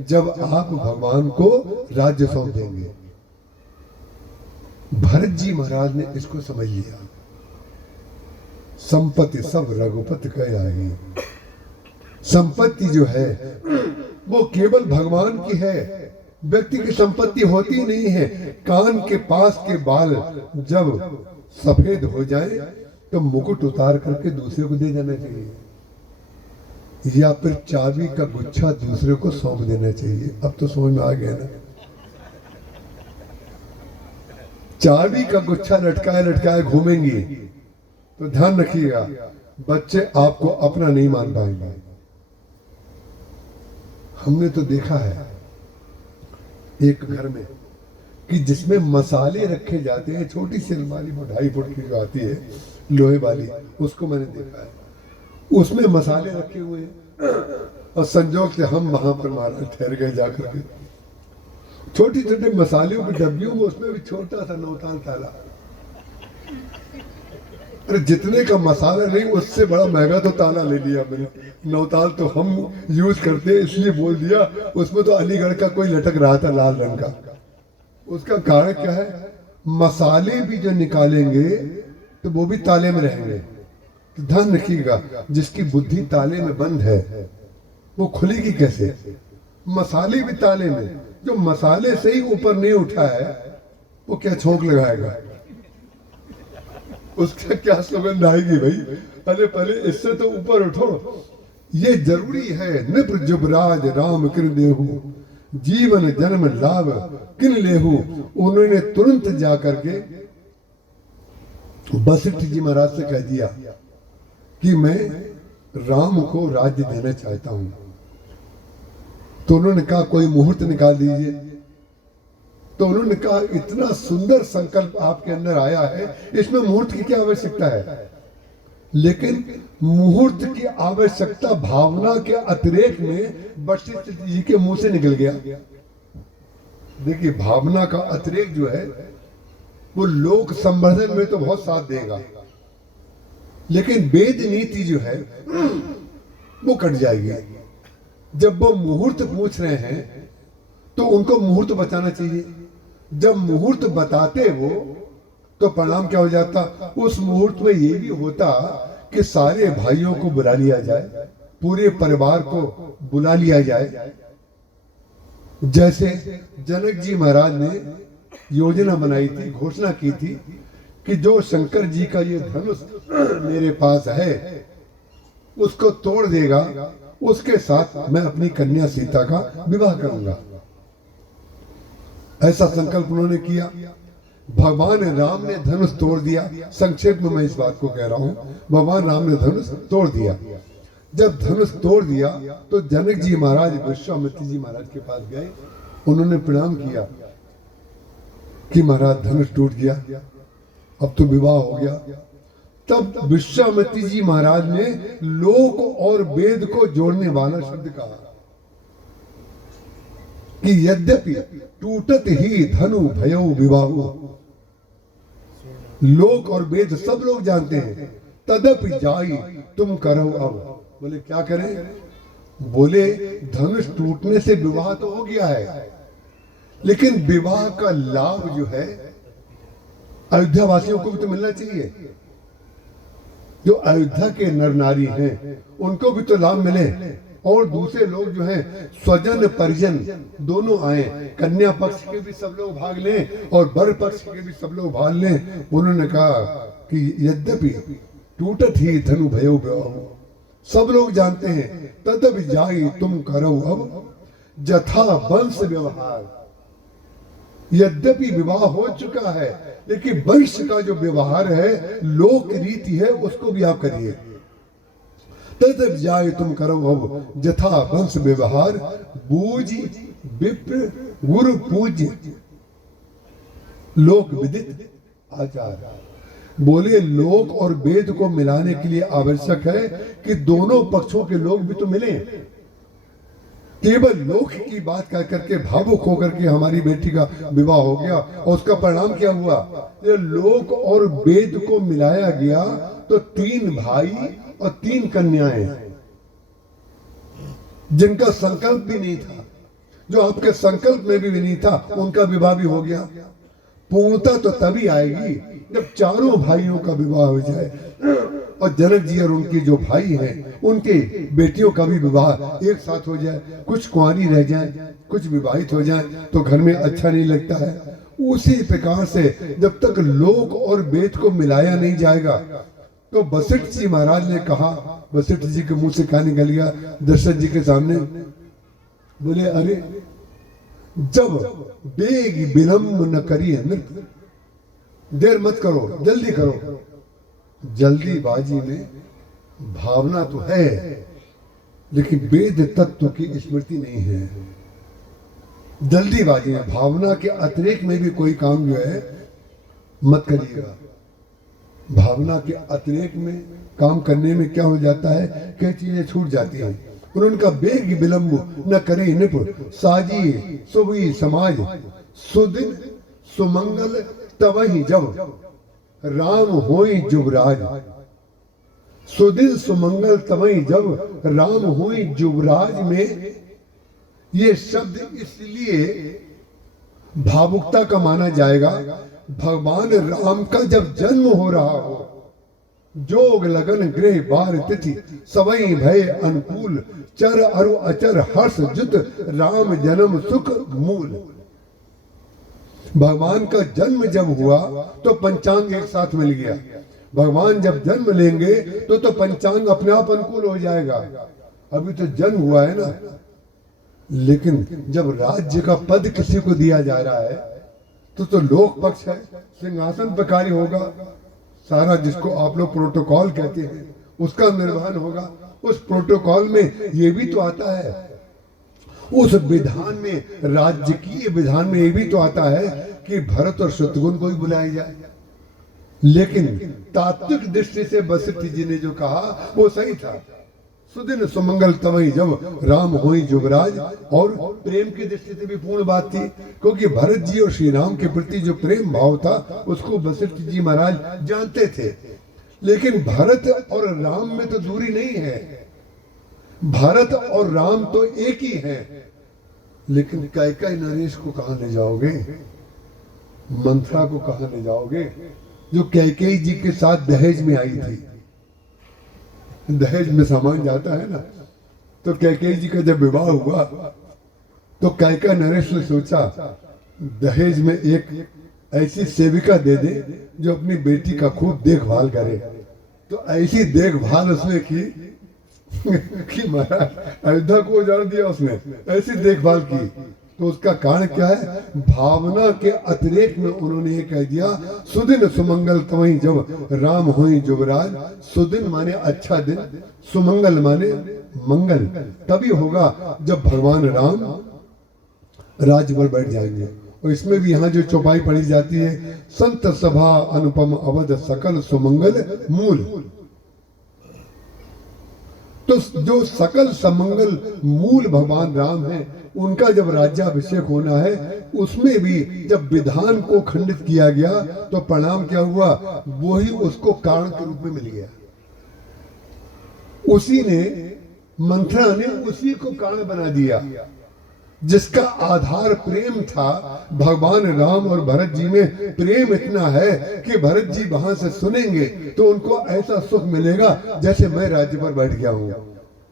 जब आप भगवान को राज्य सौंप देंगे। भरत जी महाराज ने इसको समझ लिया। संपत्ति सब रघुपति कह आई। संपत्ति जो है वो केवल भगवान की है, व्यक्ति की संपत्ति होती नहीं है। कान के पास के बाल जब सफेद हो जाए तो मुकुट उतार करके दूसरे को दे देना चाहिए, या फिर चाबी का गुच्छा दूसरे को सौंप देना चाहिए। अब तो समझ में आ गया ना, चाबी का गुच्छा लटकाए लटकाए घूमेंगी तो ध्यान रखिएगा, बच्चे आपको अपना नहीं मान पाएंगे। हमने तो देखा है एक घर में कि जिसमें मसाले रखे जाते हैं, छोटी सी अलमारी 2.5 फुट की जो आती है लोहे वाली, उसको मैंने देखा है, उसमें मसाले रखे हुए हैं। और संजोग से हम वहां पर महाराज ठहर गए जाकर के, छोटी छोटे मसालों की डब्बियों में, उसमें भी छोटा सा नौताल ताला। अरे जितने का मसाला नहीं, उससे बड़ा महंगा तो ताला ले लिया मैंने। नौताल तो हम यूज करते हैं इसलिए बोल दिया। उसमें तो अलीगढ़ का कोई लटक रहा था लाल रंग का। उसका कारण क्या है, मसाले भी जो निकालेंगे तो वो भी ताले में रहेंगे। तो ध्यान रखिएगा, जिसकी बुद्धि ताले में बंद है वो खुलेगी कैसे। मसाले भी ताले में, जो मसाले से ही ऊपर नहीं उठा है वो क्या छोंक लगाएगा, उसका क्या सुगंध आएगी भाई। अरे पहले इससे तो ऊपर उठो। ये जरूरी है। नृप जुबराज राम किन देहु, जीवन जन्म लाभ किन लेहु। उन्होंने तुरंत जा करके वशिष्ठ जी महाराज से कह दिया कि मैं राम को राज्य देना चाहता हूं। तो उन्होंने कहा कोई मुहूर्त निकाल दीजिए। तो उन्होंने कहा इतना सुंदर संकल्प आपके अंदर आया है, इसमें मुहूर्त की क्या आवश्यकता है। लेकिन मुहूर्त की आवश्यकता भावना के अतिरेक में वशिष्ठ जी के मुंह से निकल गया। देखिए भावना का अतिरेक जो है वो लोक संवर्धन में तो बहुत साथ देगा, लेकिन वेद नीति जो है वो कट जाएगी। जब वो मुहूर्त पूछ रहे हैं तो उनको मुहूर्त बचाना चाहिए। जब मुहूर्त बताते वो तो परिणाम क्या हो जाता, उस मुहूर्त में ये भी होता कि सारे भाइयों को बुला लिया जाए, पूरे परिवार को बुला लिया जाए। जैसे जनक जी महाराज ने योजना बनाई थी, घोषणा की थी कि जो शंकर जी का ये धनुष मेरे पास है उसको तोड़ देगा, उसके साथ मैं अपनी कन्या सीता का विवाह करूंगा। ऐसा संकल्प उन्होंने किया। भगवान राम ने धनुष तोड़ दिया। संक्षेप में मैं इस बात को कह रहा हूं, भगवान राम ने धनुष तोड़ दिया। जब धनुष तोड़ दिया तो जनक जी महाराज विश्वामित्र जी महाराज के पास गए, उन्होंने प्रणाम किया कि महाराज धनुष टूट गया, अब तो विवाह हो गया। तब विश्वामित्र जी महाराज ने लोक और वेद को जोड़ने वाला शब्द कहा कि यद्यपि टूटत ही धनु भयो विवाहु, लोक और वेद सब लोग जानते हैं, तदपि जाई तुम करो। अब बोले क्या करें? बोले धनुष टूटने से विवाह तो हो गया है, लेकिन विवाह का लाभ जो है अयोध्या वासियों को भी तो मिलना चाहिए। जो अयोध्या के नर नारी हैं उनको भी तो लाभ मिले, और दूसरे लोग जो हैं स्वजन परिजन दोनों आए, कन्या पक्ष के भी सब लोग भाग लें और वर पक्ष के भी सब लोग भाग लें। उन्होंने कहा कि यद्यपि टूटत ही धनु भयो विवाहु, सब लोग जानते हैं, तदपि जाई तुम करो अब जथा वंश व्यवहार। यद्यपि विवाह हो चुका है, लेकिन वंश का जो व्यवहार है, लोक रीति है, उसको भी आप करिए। तदपि जाए तुम करो अब जथा वंश व्यवहार, बूझ विप्र गुरु पूज्य लोक विदित आचार। बोले लोक और वेद को मिलाने के लिए आवश्यक है कि दोनों पक्षों के लोग भी तो मिले। केवल लोक की बात कह करके भावुक होकर के हमारी बेटी का विवाह हो गया, और उसका परिणाम क्या हुआ? लोक और वेद को मिलाया गया तो 3 भाई और 3 कन्याएं जिनका संकल्प भी नहीं था, जो आपके संकल्प में भी नहीं था, उनका विवाह भी हो गया। पूर्णता तो तभी आएगी जब चारों भाइयों का विवाह हो जाए, और जनक जी और उनके जो भाई हैं उनके बेटियों का भी विवाह एक साथ हो जाए। कुछ कुंवारी रह जाए, कुछ विवाहित हो जाए तो घर में अच्छा नहीं लगता है। उसी प्रकार से जब तक लोक और वेद को मिलाया नहीं जाएगा, तो वशिष्ठ जी महाराज ने कहा, वशिष्ठ जी के मुंह से कहा निकल गया दशरथ जी के सामने, बोले अरे जब बेग विलंब न करिए नृत्य, देर मत करो, जल्दी करो। जल्दीबाजी में भावना तो है, लेकिन वेद तत्व की स्मृति नहीं है। जल्दीबाजी में भावना के अतिरेक में भी कोई काम जो है मत करिएगा। भावना के अतिरेक में काम करने में क्या हो जाता है, कई चीजें छूट जाती हैं। उन्होंने कहा बेग विलंब न करे निप, साजी सुबी समाज, सुदिन सुमंगल तवहि जब राम होई जुबराज। सुदिन सुमंगल तवहि जब राम होई जुबराज में ये शब्द इसलिए भावुकता का माना जाएगा, भगवान राम का जब जन्म हो रहा हो, जोग लगन गृह बार तिथि सवई भय अनुकूल, चर अरु अचर हर्ष जुत राम जन्म सुख मूल। भगवान का जन्म जब हुआ तो पंचांग एक साथ मिल गया। भगवान जब जन्म लेंगे तो पंचांग अपने आप अनुकूल हो जाएगा। अभी तो जन्म हुआ है ना, लेकिन जब राज्य का पद किसी को दिया जा रहा है तो लोक पक्ष है, सिंहासन पर कार्य होगा, सारा जिसको आप लोग प्रोटोकॉल कहते हैं उसका निर्वहन होगा। उस प्रोटोकॉल में ये भी तो आता है, उस विधान में, राजकीय विधान में ये भी तो आता है कि भरत और शत्रुघ्न को भी बुलाया जाए। लेकिन तात्विक दृष्टि से वशिष्ठ जी ने जो कहा वो सही था। सुदिन सुमंगल तवहि जब राम होई जुगराज, और प्रेम की दृष्टि से भी पूर्ण बात थी, क्योंकि भरत जी और श्री राम के प्रति जो प्रेम भाव था उसको वशिष्ठ जी महाराज जानते थे। लेकिन भरत और राम में तो दूरी नहीं है, भरत और राम तो एक ही है, लेकिन कैकेयी नरेश को कहाँ ले जाओगे, मंथरा को कहाँ ले जाओगे, जो कैकेयी जी के साथ दहेज में आई थी। दहेज में सामान जाता है ना, तो कैकेयी जी का जब विवाह हुआ तो कैकेयी नरेश ने सोचा दहेज में एक ऐसी सेविका दे दे जो अपनी बेटी का खूब देखभाल करे। तो ऐसी देखभाल उसने की कि महाराज अयोध्या को उजाड़ दिया उसने, ऐसी देखभाल की। तो उसका कारण क्या है, भावना के अतिरेक में उन्होंने ये कह दिया सुदिन सुमंगल तवहीं जब राम होई जुबराज। सुदिन माने अच्छा दिन, सुमंगल माने मंगल तभी होगा जब भगवान राम राज्य पर बैठ जाएंगे। और इसमें भी यहाँ जो चौपाई पढ़ी जाती है, संत सभा अनुपम अवध सकल सुमंगल मूल। तो जो सकल समंगल मूल भगवान राम है, उनका जब राज्याभिषेक होना है, उसमें भी जब विधान को खंडित किया गया तो परिणाम क्या हुआ, वही उसको कारण के रूप में मिल गया। उसी ने, मंथरा ने उसी को कारण बना दिया जिसका आधार प्रेम था। भगवान राम और भरत जी में प्रेम इतना है कि भरत जी वहां से सुनेंगे तो उनको ऐसा सुख मिलेगा जैसे मैं राज्य पर बैठ गया हूं।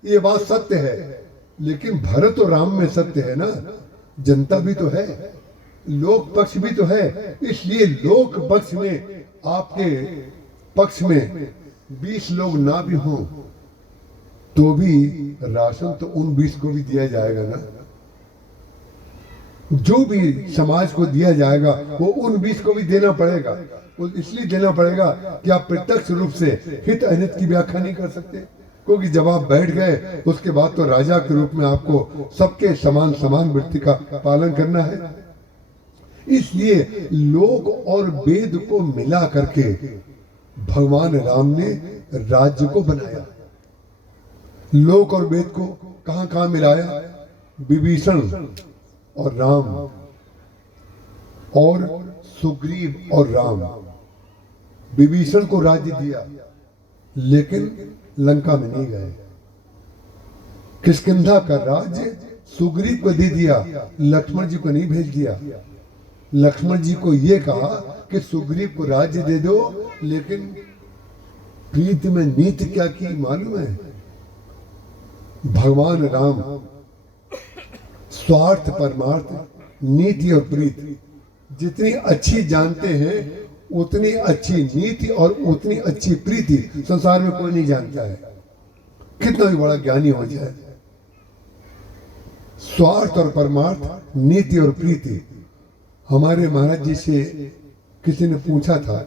ये बात सत्य है, लेकिन भरत और राम में सत्य है ना, जनता भी तो है, लोक पक्ष भी तो है। इसलिए लोक पक्ष में आपके पक्ष में 20 लोग ना भी हों तो भी राशन तो उन 20 को भी दिया जाएगा ना। जो भी समाज को दिया जाएगा वो उन 20 को भी देना पड़ेगा। वो इसलिए देना पड़ेगा कि आप प्रत्यक्ष रूप से हित अहित की व्याख्या नहीं कर सकते, क्योंकि जब आप बैठ गए उसके बाद तो राजा के रूप में आपको सबके समान समान वृत्ति का पालन करना है। इसलिए लोक और वेद को मिला करके भगवान राम ने राज्य को बनाया। लोक और वेद को कहां कहां मिलाया, विभीषण और राम और सुग्रीव और राम। विभीषण को राज्य दिया लेकिन लंका में नहीं गए। किष्किंधा का राज्य सुग्रीव को दे दिया, लक्ष्मण जी को नहीं भेज दिया। लक्ष्मण जी को यह कहा कि सुग्रीव को राज्य दे दो, लेकिन प्रीति में नीति क्या की मालूम है, भगवान राम स्वार्थ परमार्थ नीति और प्रीति जितनी अच्छी जानते हैं उतनी अच्छी नीति और उतनी अच्छी प्रीति संसार में कोई नहीं जानता है, कितना भी बड़ा ज्ञानी हो जाए। स्वार्थ और परमार्थ, नीति और प्रीति। हमारे महाराज जी से किसी ने पूछा था,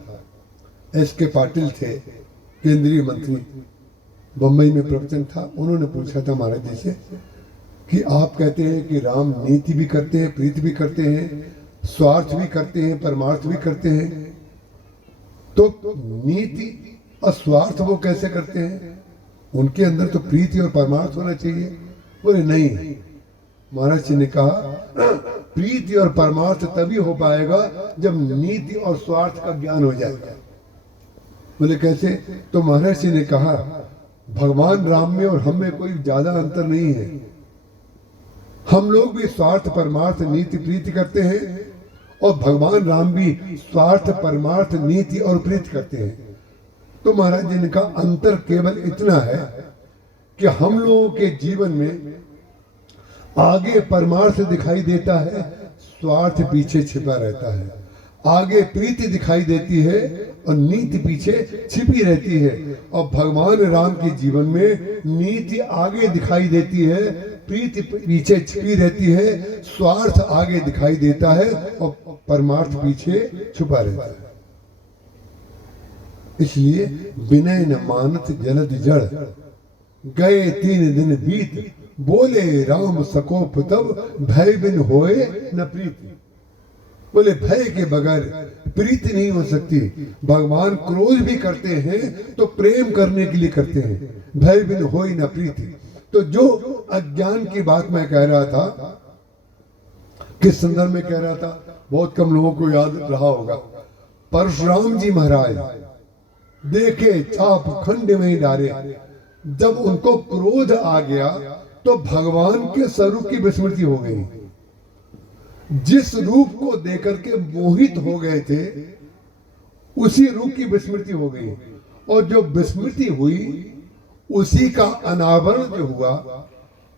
एस.के. पाटिल थे केंद्रीय मंत्री, बंबई में प्रवचन था, उन्होंने पूछा था महाराज जी से कि आप कहते हैं कि राम नीति भी करते हैं, प्रीति भी करते हैं, स्वार्थ भी करते हैं, परमार्थ भी करते हैं, तो नीति और स्वार्थ वो कैसे करते हैं, उनके अंदर तो प्रीति और परमार्थ होना चाहिए। बोले नहीं, महाराज जी ने कहा प्रीति और परमार्थ तभी हो पाएगा जब नीति और स्वार्थ का ज्ञान हो जाएगा। बोले कैसे, तो महाराज जी ने कहा भगवान राम में और हम में कोई ज्यादा अंतर नहीं है। हम लोग भी स्वार्थ परमार्थ नीति प्रीति करते हैं और भगवान राम भी स्वार्थ परमार्थ नीति और प्रीति करते हैं। तो महाराज जी ने कहा अंतर केवल इतना है कि हम लोगों के जीवन में आगे परमार्थ दिखाई देता है, स्वार्थ पीछे छिपा रहता है। आगे प्रीति दिखाई देती है और नीति पीछे छिपी रहती है। और भगवान राम के जीवन में नीति आगे दिखाई देती है, प्रीति पीछे छिपी रहती है, स्वार्थ आगे दिखाई देता है और परमार्थ पीछे छुपा रहता है। इसलिए विनय न मानत जलद जड़, गए 3 दिन बीत, बोले राम सकोप तब, भय बिन होए न प्रीति। बोले भय के बगैर प्रीति नहीं हो सकती। भगवान क्रोध भी करते हैं तो प्रेम करने के लिए करते हैं, भय बिन होई न प्रीति। तो जो अज्ञान की बात मैं कह रहा था, किस संदर्भ में कह रहा था, बहुत कम लोगों को याद रहा होगा। परशुराम जी महाराज देखे चाप खंड में डाले, जब उनको क्रोध आ गया तो भगवान के स्वरूप की विस्मृति हो गई। जिस रूप को देकर के मोहित हो गए थे उसी रूप की विस्मृति हो गई, और जो विस्मृति हुई उसी का अनावरण जो हुआ,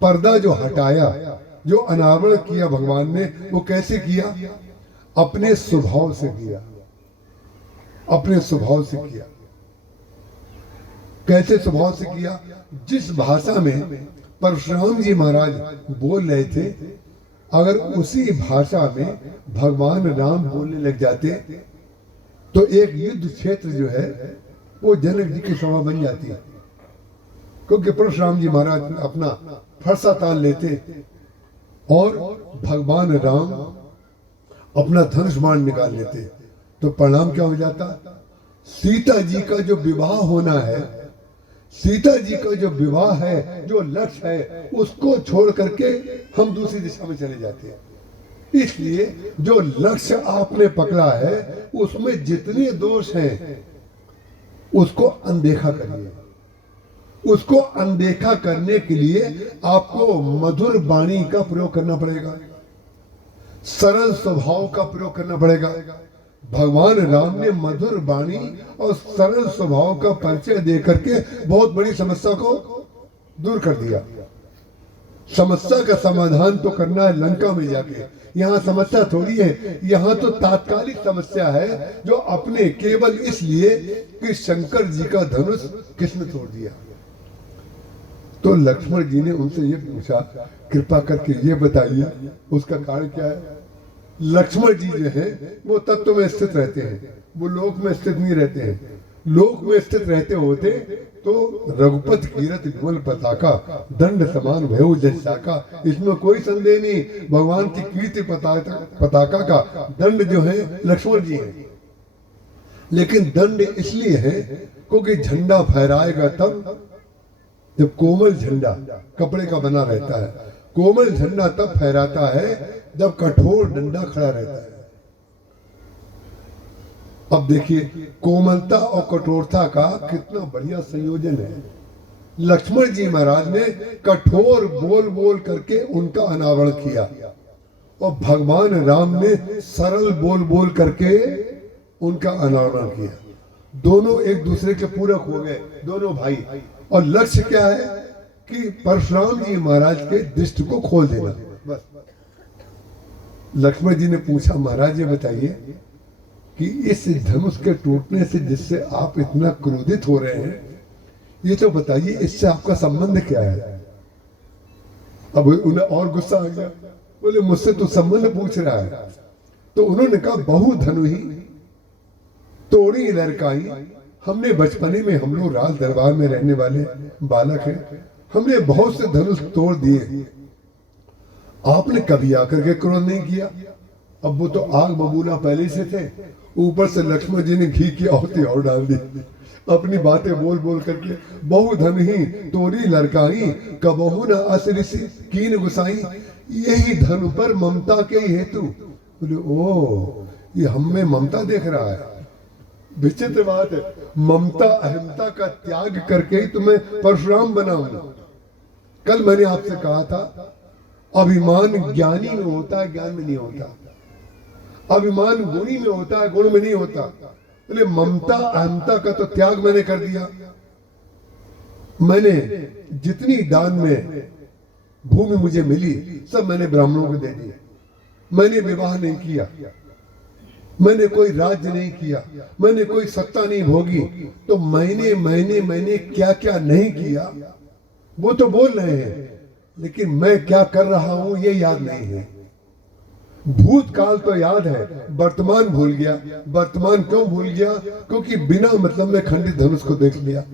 पर्दा जो हटाया, जो अनावरण किया भगवान ने, वो कैसे किया? अपने स्वभाव से किया, अपने स्वभाव से किया। कैसे स्वभाव से किया? जिस भाषा में परशुराम जी महाराज बोल रहे थे, अगर उसी भाषा में भगवान राम बोलने लग जाते तो एक युद्ध क्षेत्र जो है वो जनक जी की सभा बन जाती है। क्योंकि परशुराम जी महाराज अपना फरसा तान लेते और भगवान राम अपना धनुष बाण निकाल लेते, तो परिणाम क्या हो जाता? सीता जी का जो विवाह होना है, सीता जी का जो विवाह है, जो लक्ष्य है, उसको छोड़ करके हम दूसरी दिशा में चले जाते हैं। इसलिए जो लक्ष्य आपने पकड़ा है उसमें जितने दोष हैं उसको अनदेखा करिए। उसको अनदेखा करने के लिए आपको मधुर वाणी का प्रयोग करना पड़ेगा, सरल स्वभाव का प्रयोग करना पड़ेगा। भगवान राम ने मधुर वाणी और सरल स्वभाव का परिचय देकर के बहुत बड़ी समस्या को दूर कर दिया। समस्या का समाधान तो करना है लंका में जाके, यहाँ समस्या थोड़ी है, यहाँ तो तात्कालिक समस्या है जो अपने केवल इसलिए कि शंकर जी का धनुष किसने तोड़ दिया। तो लक्ष्मण जी ने उनसे ये पूछा, कृपा करके ये बताइए उसका कारण क्या है। लक्ष्मण जी जो है वो तत्व में स्थित रहते हैं, वो लोक में स्थित नहीं रहते हैं। लोक में स्थित रहते होते तो रघुपति कीरत विमल पताका दंड समान भयउ जैसा, इसमें कोई संदेह नहीं। भगवान की कीर्ति पताका का दंड जो है लक्ष्मण जी है। लेकिन दंड इसलिए है क्योंकि झंडा फहराएगा तब जब कोमल झंडा कपड़े का बना रहता है। कोमल झंडा तब फहराता है जब कठोर डंडा खड़ा रहता है। अब देखिए कोमलता और कठोरता का कितना बढ़िया संयोजन है। लक्ष्मण जी महाराज ने कठोर बोल बोल करके उनका अनावरण किया और भगवान राम ने सरल बोल बोल करके उनका अनावरण किया। दोनों एक दूसरे के पूरक हो गए, दोनों भाई। और लक्ष्य क्या है कि परशुराम जी महाराज के दृष्टि को खोल देना, बस। लक्ष्मण जी ने पूछा, महाराज ये बताइए कि इस धनुष के टूटने से जिससे आप इतना क्रोधित हो रहे हैं, ये तो बताइए इससे आपका संबंध क्या है। अब उन्हें और गुस्सा आ गया, बोले मुझसे तो संबंध पूछ रहा है। तो उन्होंने कहा, बहु धनु ही तोड़ी लड़काई। हमने बचपने में, हम लोग राज दरबार में रहने वाले बालक हैं, हमने बहुत से धनुष तोड़ दिए, आपने कभी आकर के क्रोध नहीं किया। अब वो तो आग बबूला पहले से थे, ऊपर से लक्ष्मण जी ने घी की आहुति और डाल दी। अपनी बातें बोल बोल करके बहु धन ही तोरी लड़काई, कबहू न असरिसी कीन गुसाई, यही धन पर ममता के हेतु। बोले ओ, ये हम में ममता देख रहा है। विचित्र बात है, ममता अहमता का त्याग करके ही तुम्हें परशुराम बनाऊंगा। कल मैंने आपसे कहा था, अभिमान ज्ञानी में होता है, ज्ञान में नहीं होता। अभिमान गुणी में होता है, गुण में नहीं होता। बोले ममता अहमता का तो त्याग मैंने कर दिया। मैंने जितनी दान में भूमि मुझे मिली सब मैंने ब्राह्मणों को दे दी। मैंने विवाह नहीं किया, मैंने कोई राज्य नहीं किया, मैंने कोई सत्ता नहीं भोगी। तो मैंने क्या क्या नहीं किया वो तो बोल रहे हैं, लेकिन मैं क्या कर रहा हूं ये याद नहीं है। भूतकाल तो याद है, वर्तमान भूल गया। वर्तमान क्यों भूल गया? क्योंकि बिना मतलब में खंडित धनुष को देख लिया।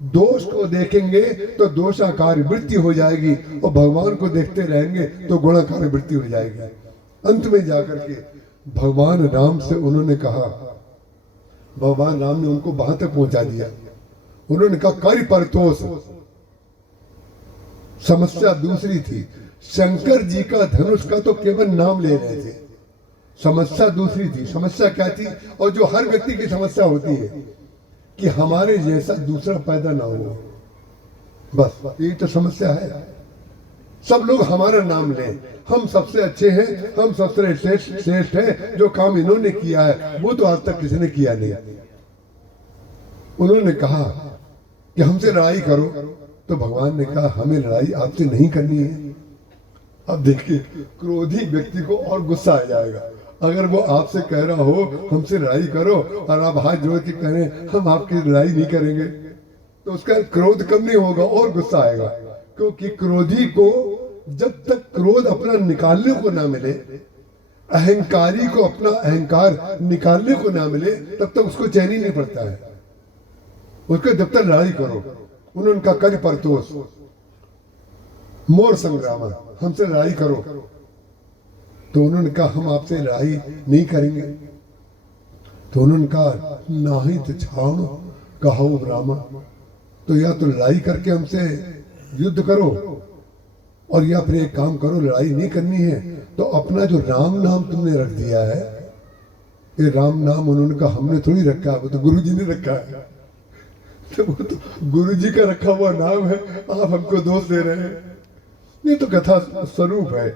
दोष को देखेंगे तो दोषाकार वृत्ति हो जाएगी, और भगवान को देखते रहेंगे तो गुणाकार वृत्ति हो जाएगी। अंत में जाकर के भगवान राम से उन्होंने कहा, भगवान राम ने उनको वहां तक पहुंचा दिया। उन्होंने कहा, कर परतोष। समस्या दूसरी थी, शंकर जी का धनुष का तो केवल नाम ले रहे थे। समस्या दूसरी थी। समस्या क्या थी? और जो हर व्यक्ति की समस्या होती है कि हमारे जैसा दूसरा पैदा ना हो, बस यही तो समस्या है। सब लोग हमारा नाम लें, हम सबसे अच्छे हैं, हम सबसे श्रेष्ठ हैं, जो काम इन्होंने किया है वो तो आज तक किसी ने किया नहीं। उन्होंने कहा कि हमसे लड़ाई करो, तो भगवान ने कहा हमें लड़ाई आपसे नहीं करनी है। अब देखिए, क्रोधी व्यक्ति को और गुस्सा आ जाएगा अगर वो आपसे कह रहा हो हमसे लड़ाई करो और आप हाथ जोड़ के कह रहे हैं हम आपकी लड़ाई नहीं करेंगे, तो उसका क्रोध कम नहीं होगा और गुस्सा आएगा। क्योंकि क्रोधी को जब तक क्रोध अपना निकालने को ना मिले, अहंकारी को अपना अहंकार निकालने को ना मिले, तब तक उसको चैन ही नहीं पड़ता है। उसके जब तक लड़ाई करो, उन्होंने कहा कर परतोष मोर संग्राम, हमसे लड़ाई करो, तो उन्होंने कहा हम आपसे लड़ाई नहीं करेंगे। तो उन्होंने कहा नाहित छाण कहो रामा, तो या तो लड़ाई करके हमसे युद्ध करो और या फिर एक काम करो, लड़ाई नहीं करनी है तो अपना जो राम नाम तुमने रख दिया है, ये राम नाम उन्होंने कहा हमने थोड़ी रखा है, वो तो गुरु जी ने रखा है। तो वो तो गुरु जी का रखा हुआ नाम है, आप हमको दोष दे रहे हैं। ये तो कथा स्वरूप है,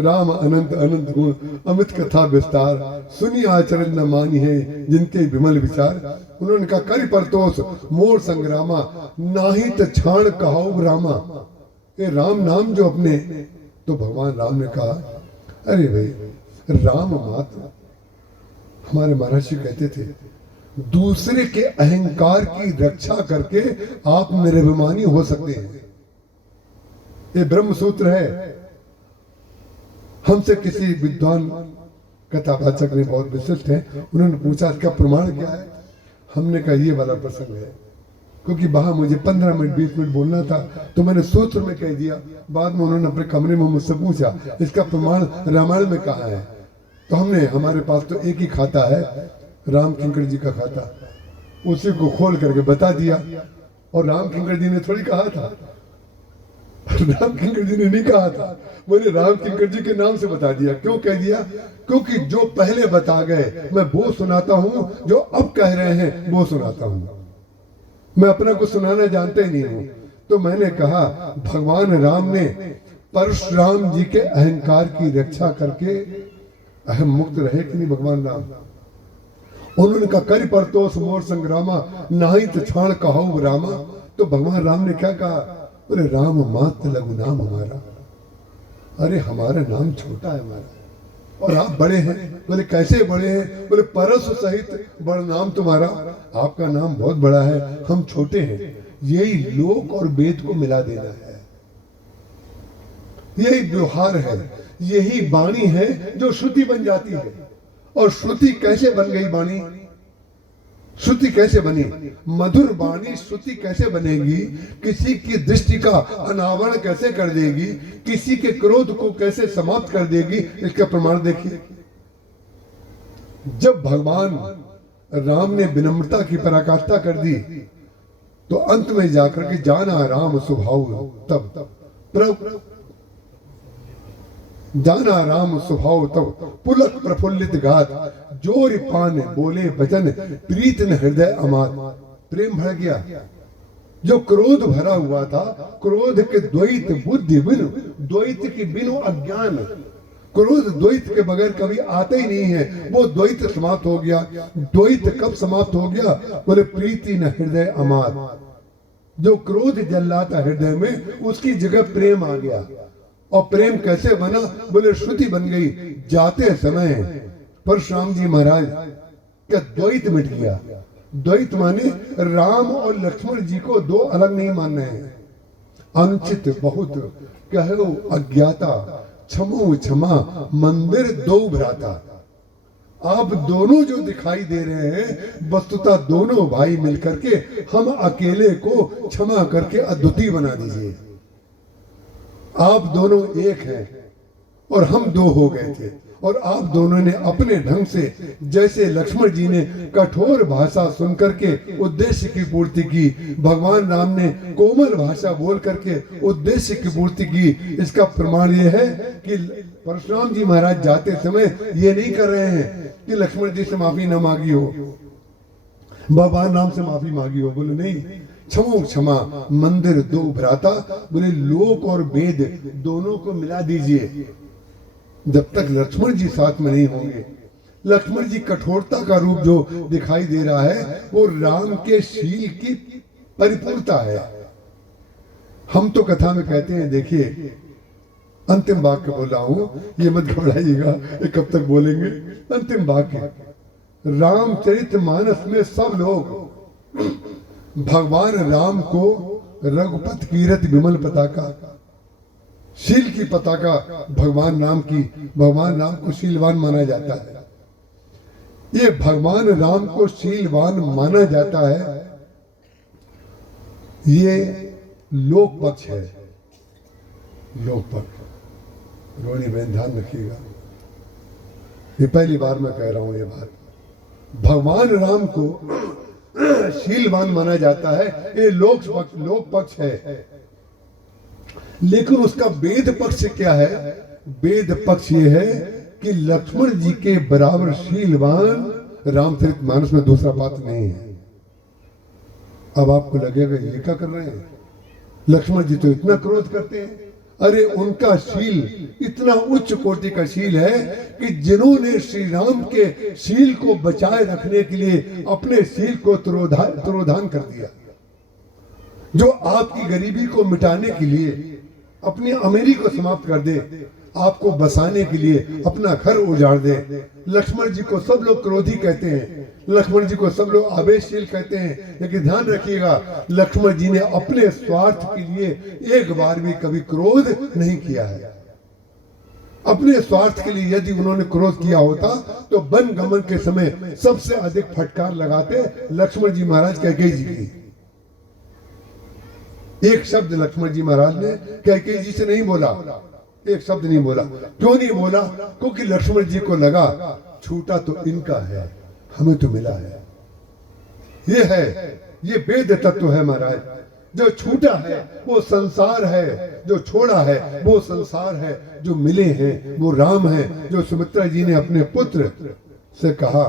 राम अनंत अनंत गुण अमित कथा विस्तार, सुनी आचरण न मानी है जिनके विमल विचार। उन्होंने कहा कर परतोष मोर संग्रामा, नाहित छाण कहो रामा, ये राम नाम जो अपने। तो भगवान राम ने कहा अरे भाई राम मात्र, हमारे महर्षि कहते थे दूसरे के अहंकार की रक्षा करके आप मेरे अभिमानी हो सकते हैं। ये ब्रह्म सूत्र है। हमसे किसी विद्वान कथावाचक ने बहुत विशिष्ट है, उन्होंने पूछा इसका प्रमाण क्या है। हमने कहा ये वाला प्रसंग है, क्योंकि वहां मुझे 15 मिनट 20 मिनट बोलना था तो मैंने सूत्र में कह दिया। बाद में उन्होंने अपने कमरे में मुझसे पूछा इसका प्रमाण रामायण में कहाँ है। तो हमने, हमारे पास तो एक ही खाता है राम किंकर जी का खाता, उसी को खोल करके बता दिया। और राम किंकर जी ने थोड़ी कहा था, राम किंकर जी ने नहीं कहा था, मैंने राम किंकर जी के नाम से बता दिया। क्यों कह दिया? क्योंकि जो पहले बता गए मैं वो सुनाता हूं, जो अब कह रहे हैं वो सुनाता हूं। मैं अपना कुछ सुनाना जानते ही नहीं हूं। तो मैंने कहा भगवान राम ने परशुराम जी के अहंकार की रक्षा करके अहम मुक्त रहे कि नहीं भगवान राम। उन्होंने कहा कर परतोष मोर संग्रामा, नाहित छाण कहो रामा। तो भगवान राम ने क्या कहा? बोले राम मात्र लघु नाम हमारा। अरे हमारा नाम छोटा है हमारा, और आप बड़े हैं। बोले कैसे बड़े हैं? बोले परस सहित बड़ा नाम तुम्हारा, आपका नाम बहुत बड़ा है, हम छोटे हैं। यही लोक और वेद को मिला देना है, यही व्यवहार है, यही वाणी है जो श्रुति बन जाती है। और श्रुति कैसे बन गई वाणी? श्रुति कैसे बनी? मधुर वाणी श्रुति कैसे बनेगी? किसी की दृष्टि का अनावरण कैसे कर देगी? किसी के क्रोध को कैसे समाप्त कर देगी? इसका प्रमाण देखिए। जब भगवान राम ने विनम्रता की पराकाष्ठा कर दी तो अंत में जाकर के जाना राम स्वभाव, तब प्रभु जाना राम स्वभाव तब पुलक प्रफुल्लित गात, जोर पान बोले वचन प्रीत न हृदय अमात। प्रेम भर गया। जो क्रोध भरा हुआ था, क्रोध के द्वैत बुद्धि बिनु, द्वैत की बिनु अज्ञान, क्रोध द्वैत के बगैर कभी आता ही नहीं है, वो द्वैत समाप्त हो गया। द्वैत कब समाप्त हो गया? बोले प्रीति न हृदय अमात। जो क्रोध जल रहा था हृदय में, उसकी जगह प्रेम आ गया। और प्रेम कैसे बना? बोले श्रुति बन गई। जाते समय परशुराम जी महाराज का द्वैत मिट गया। द्वैत माने राम और लक्ष्मण जी को दो अलग नहीं मानना है। अनुचित बहुत कहो अज्ञाता, क्षमो क्षमा मंदिर दो भ्राता। आप दोनों जो दिखाई दे रहे हैं, वस्तुतः दोनों भाई मिलकर के हम अकेले को क्षमा करके अद्वितीय बना दीजिए। आप दोनों एक हैं और हम दो हो गए थे, और आप दोनों ने अपने ढंग से, जैसे लक्ष्मण जी ने कठोर भाषा सुन करके उद्देश्य की पूर्ति की, भगवान राम ने कोमल भाषा बोल करके उद्देश्य की पूर्ति की। इसका प्रमाण यह है कि परशुराम जी महाराज जाते समय ये नहीं कर रहे हैं कि लक्ष्मण जी से माफी न मांगी हो, भगवान राम से माफी मांगी हो। बोले नहीं, क्षमो क्षमा मंदिर दो भ्राता, बोले लोक और वेद दोनों को मिला दीजिए। जब तक लक्ष्मण जी साथ में नहीं होंगे, लक्ष्मण जी कठोरता का रूप जो दिखाई दे रहा है वो राम के शील की परिपूर्णता है। हम तो कथा में कहते हैं, देखिए अंतिम वाक्य बोल रहा हूं, ये मत घबराइएगा, ये कब तक बोलेंगे। अंतिम वाक्य, रामचरितमानस में सब लोग भगवान राम को रघुपत कीरत विमल पताका, शील की पताका भगवान राम को शीलवान माना जाता है। ये भगवान राम को शीलवान माना जाता है, ये लोक पक्ष है। लोक पक्ष, रोनी बहन ध्यान रखिएगा, ये पहली बार मैं कह रहा हूं ये बात। भगवान राम को शीलवान माना जाता है, ये लोक पक्ष है। लेकिन उसका वेद पक्ष क्या है? वेद पक्ष ये है कि लक्ष्मण जी के बराबर शीलवान रामचरितमानस में दूसरा पात्र नहीं है। अब आपको लगेगा ये क्या कर रहे हैं, लक्ष्मण जी तो इतना क्रोध करते हैं। अरे उनका शील इतना उच्च कोटि का शील है कि जिन्होंने श्री राम के शील को बचाए रखने के लिए अपने शील को तुरोधान कर दिया, जो आपकी गरीबी को मिटाने के लिए अपनी अमीरी को समाप्त कर दे, आपको बसाने के लिए अपना घर उजाड़ दे। लक्ष्मण जी को सब लोग क्रोधी कहते हैं, लक्ष्मण जी को सब लोग आवेशशील कहते हैं, लेकिन ध्यान रखिएगा लक्ष्मण जी ने अपने स्वार्थ के लिए एक बार भी कभी क्रोध नहीं किया है। अपने स्वार्थ के लिए यदि उन्होंने क्रोध किया होता तो वन गमन के समय सबसे अधिक फटकार लगाते लक्ष्मण जी महाराज कैकेयी जी की। एक शब्द लक्ष्मण जी महाराज ने कैकेयी जी से नहीं बोला, एक शब्द नहीं बोला। क्यों नहीं बोला? क्योंकि लक्ष्मण जी को लगा छूटा तो इनका है, हमें तो मिला है। ये है, ये वेद तत्व है महाराज। जो छूटा है वो संसार है, जो छोड़ा है वो संसार है, जो मिले हैं वो राम है। जो सुमित्रा जी ने अपने पुत्र से कहा,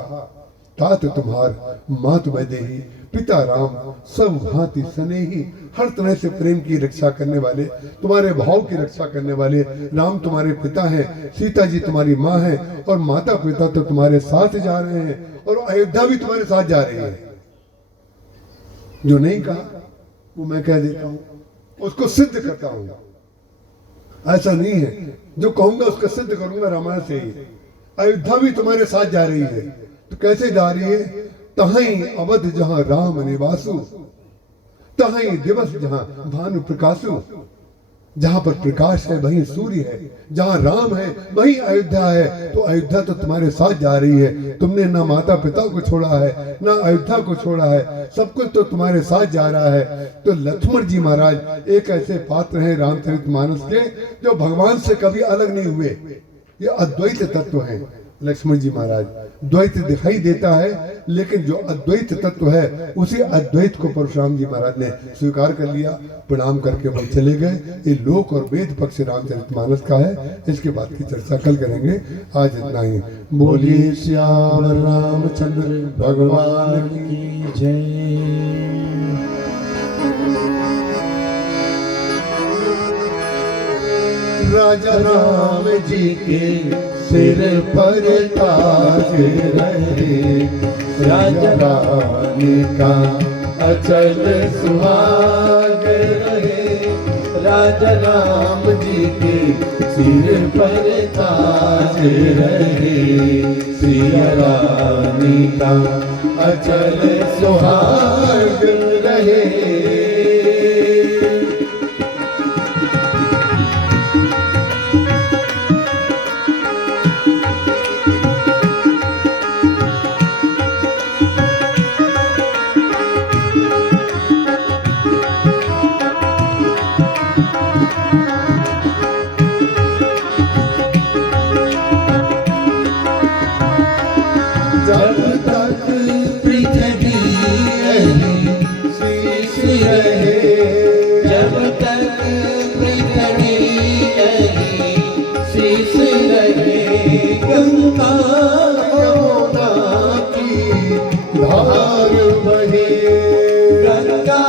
तात तुम्हार मात वैदेही, पिता राम सब भांति स्नेही। हर तरह से प्रेम की रक्षा करने वाले, तुम्हारे भाव की रक्षा करने वाले राम तुम्हारे पिता हैं, सीता जी तुम्हारी माँ है, और माता पिता तो तुम्हारे साथ जा रहे हैं, और अयोध्या भी तुम्हारे साथ जा रही है। जो नहीं कहा वो मैं कह देता हूँ, उसको सिद्ध करता हूँ। ऐसा नहीं है, जो कहूंगा उसको सिद्ध करूंगा रामायण से ही। अयोध्या भी तुम्हारे साथ जा रही है, तो कैसे जा रही है? तहीं अवध जहां राम निवासु, तहीं दिवस जहां भानु प्रकाशु। जहां पर प्रकाश है वहीं सूर्य है, जहां राम है वहीं अयोध्या है। तो अयोध्या तो तुम्हारे साथ जा रही है। तुमने ना माता पिता को छोड़ा है, ना अयोध्या को छोड़ा है, सब कुछ तो तुम्हारे साथ जा रहा है। तो लक्ष्मण जी महाराज एक ऐसे पात्र हैं रामचरितमानस के, जो भगवान से कभी अलग नहीं हुए। ये अद्वैत तत्व है। लक्ष्मण जी महाराज द्वैत दिखाई देता है, लेकिन जो अद्वैत तत्व है उसी अद्वैत को परशुराम जी महाराज ने स्वीकार कर लिया। प्रणाम करके वो चले गए। ये लोक और वेद पक्ष रामचरितमानस का है। इसके बाद की चर्चा कल करेंगे। आज इतना ही। बोलिए श्याम रामचंद्र भगवान की जय। राजा राम जी के सिर पर ताज रहे, राजा रानी का अचल सुहाग रहे। राजा राम जी के सिर पर ताज रहे, सिया रानी का अचल सुहाग रहे। जब तक पृथ्वी शेष रहे, जब तक पृथ्वी शेष रहे, गंगा यमुना की धार बहे, गंगा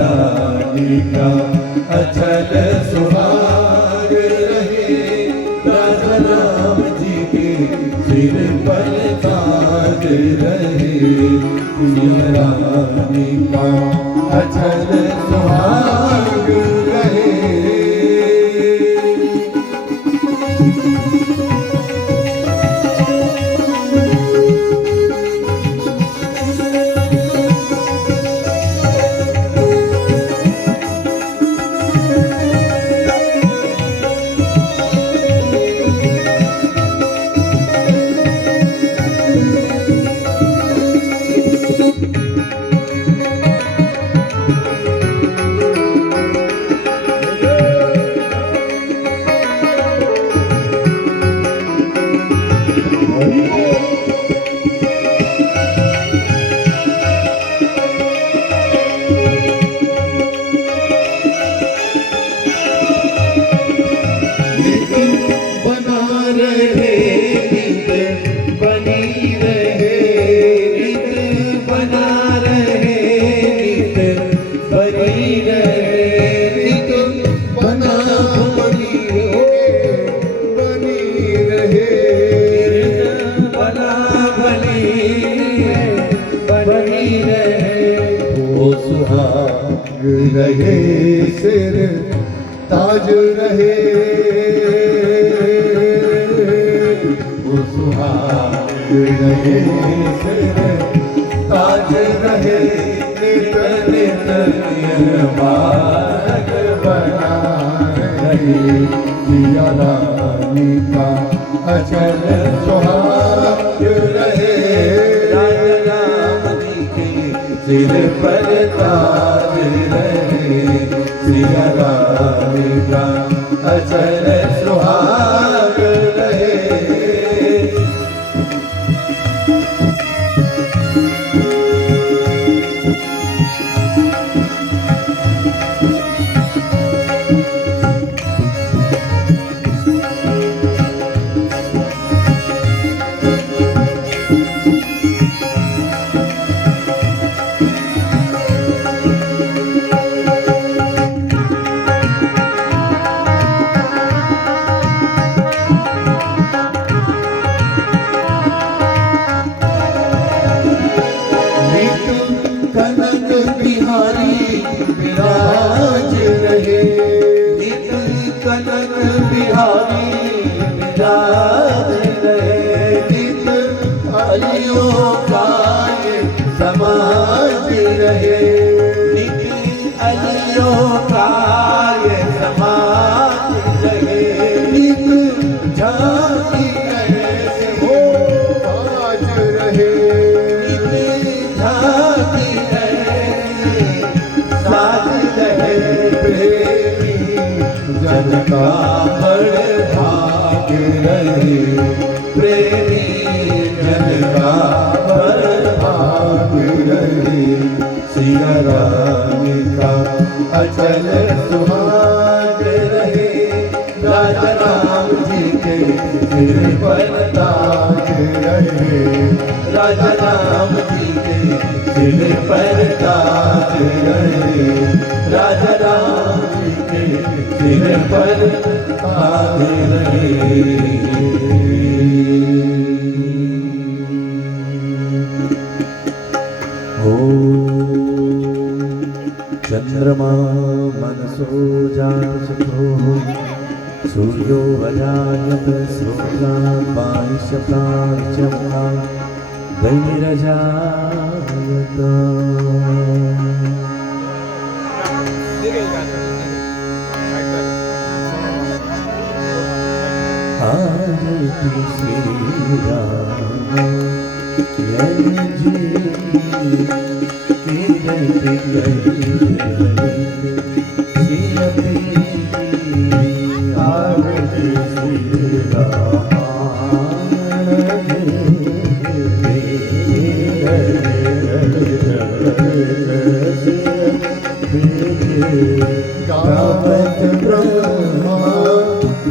रानी का अचल सुहाग रहे, राजा राम जी के सिर पर ताज रहे, सिया रानी का अचल सुहाग रहे। रहे सिर ताज रहे, वो सुहाग रहे सिर ताज रहे, नित नित निर्बाध बना रहे, सिया रानी का अचल सुहाग रहे, राजा राम जी के सिर पर ताज रहे, सिया रानी का अचल सुहाग रहे। विराज रहे, नित कनक बिहारी विराज रहे, नित अलियों का ये समाज रहे, नित अलियों का ये समाज रहे, नित झांकी ऐसे हो आज रहे, नित झांकी जन का बड़ भाग रहे, प्रेमी जन का बड़ भाग रहे, सिया रानी का अचल सुहाग रहे, राजा राम जी के सिर पर ताज रहे, राजा राम जी के सिर पर ताज रहे, राजा राम जी के सिर पर ताज रहे। चंद्रमा मनसो जात सुखो, सूर्यो अजायत श्रोता पांशप्राचम्ना दैरजायत। आरती श्री राम जय जी गावत ब्रह्मा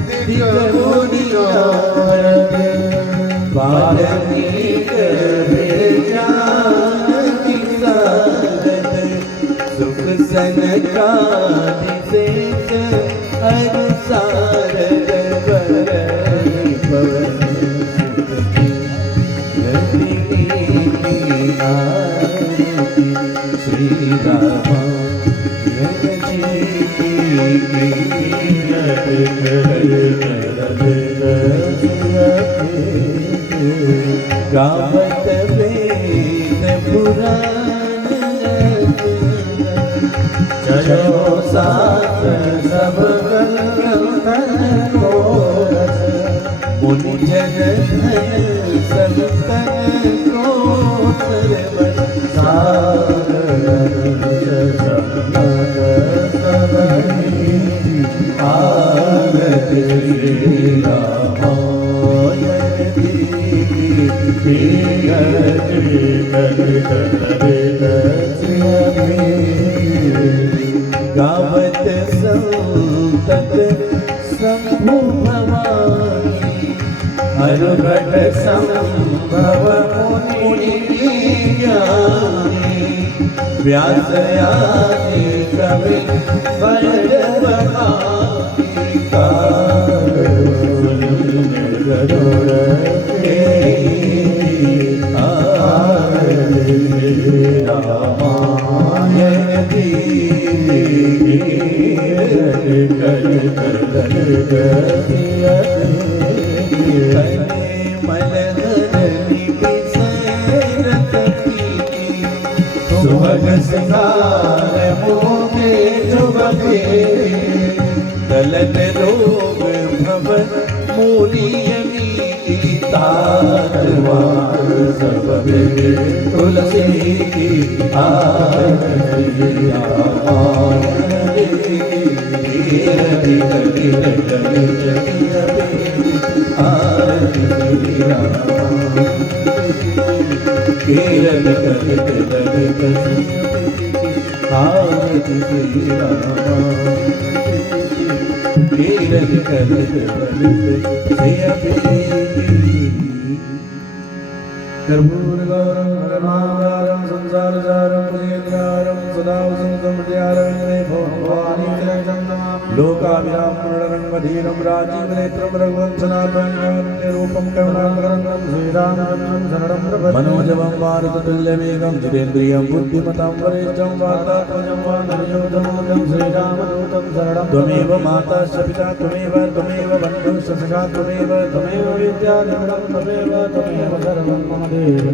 दिव्य मुनियारद, वाल्मीक विज्ञान की सारद, सुख सन जनकादिशेष अनुसार पवन श्री रामा गावत वेद पुराण जयो शास्त्र सब ग्रंथन को रस मुनि जन धन संतन को सर्वर सार आरत श्री गावत संतत शंभु भवानी हरघट संभव मुनि ज्ञानी व्यास आदि कवि वरद बखानी गरुड़ सुभग सिंगार मोहे जुबे दलन रोग भवन मूलियनी तारवार सब तुलसी की कर्पूरगौरं परमाधारं संसारसारं पुण्यज्ञानं सदा वसन्तं हृदयारण्ये भवानी लोकाभिरामपूर्णरङ्गधीरं राजीवनेत्रं रघुवंशनाथं करुणाकरं श्रीरामचन्द्रं शरणं प्रपद्ये मनोजवं भारततुल्यवेगं जितेन्द्रियं बुद्धिमतां वरिष्ठं वातात्मजं वानरयोधमोदं श्रीरामदूतं शरणं त्वमेव माता च पिता त्वमेव बन्धुश्च सखा त्वमेव विद्याधरं त्वमेव सर्वं मम देव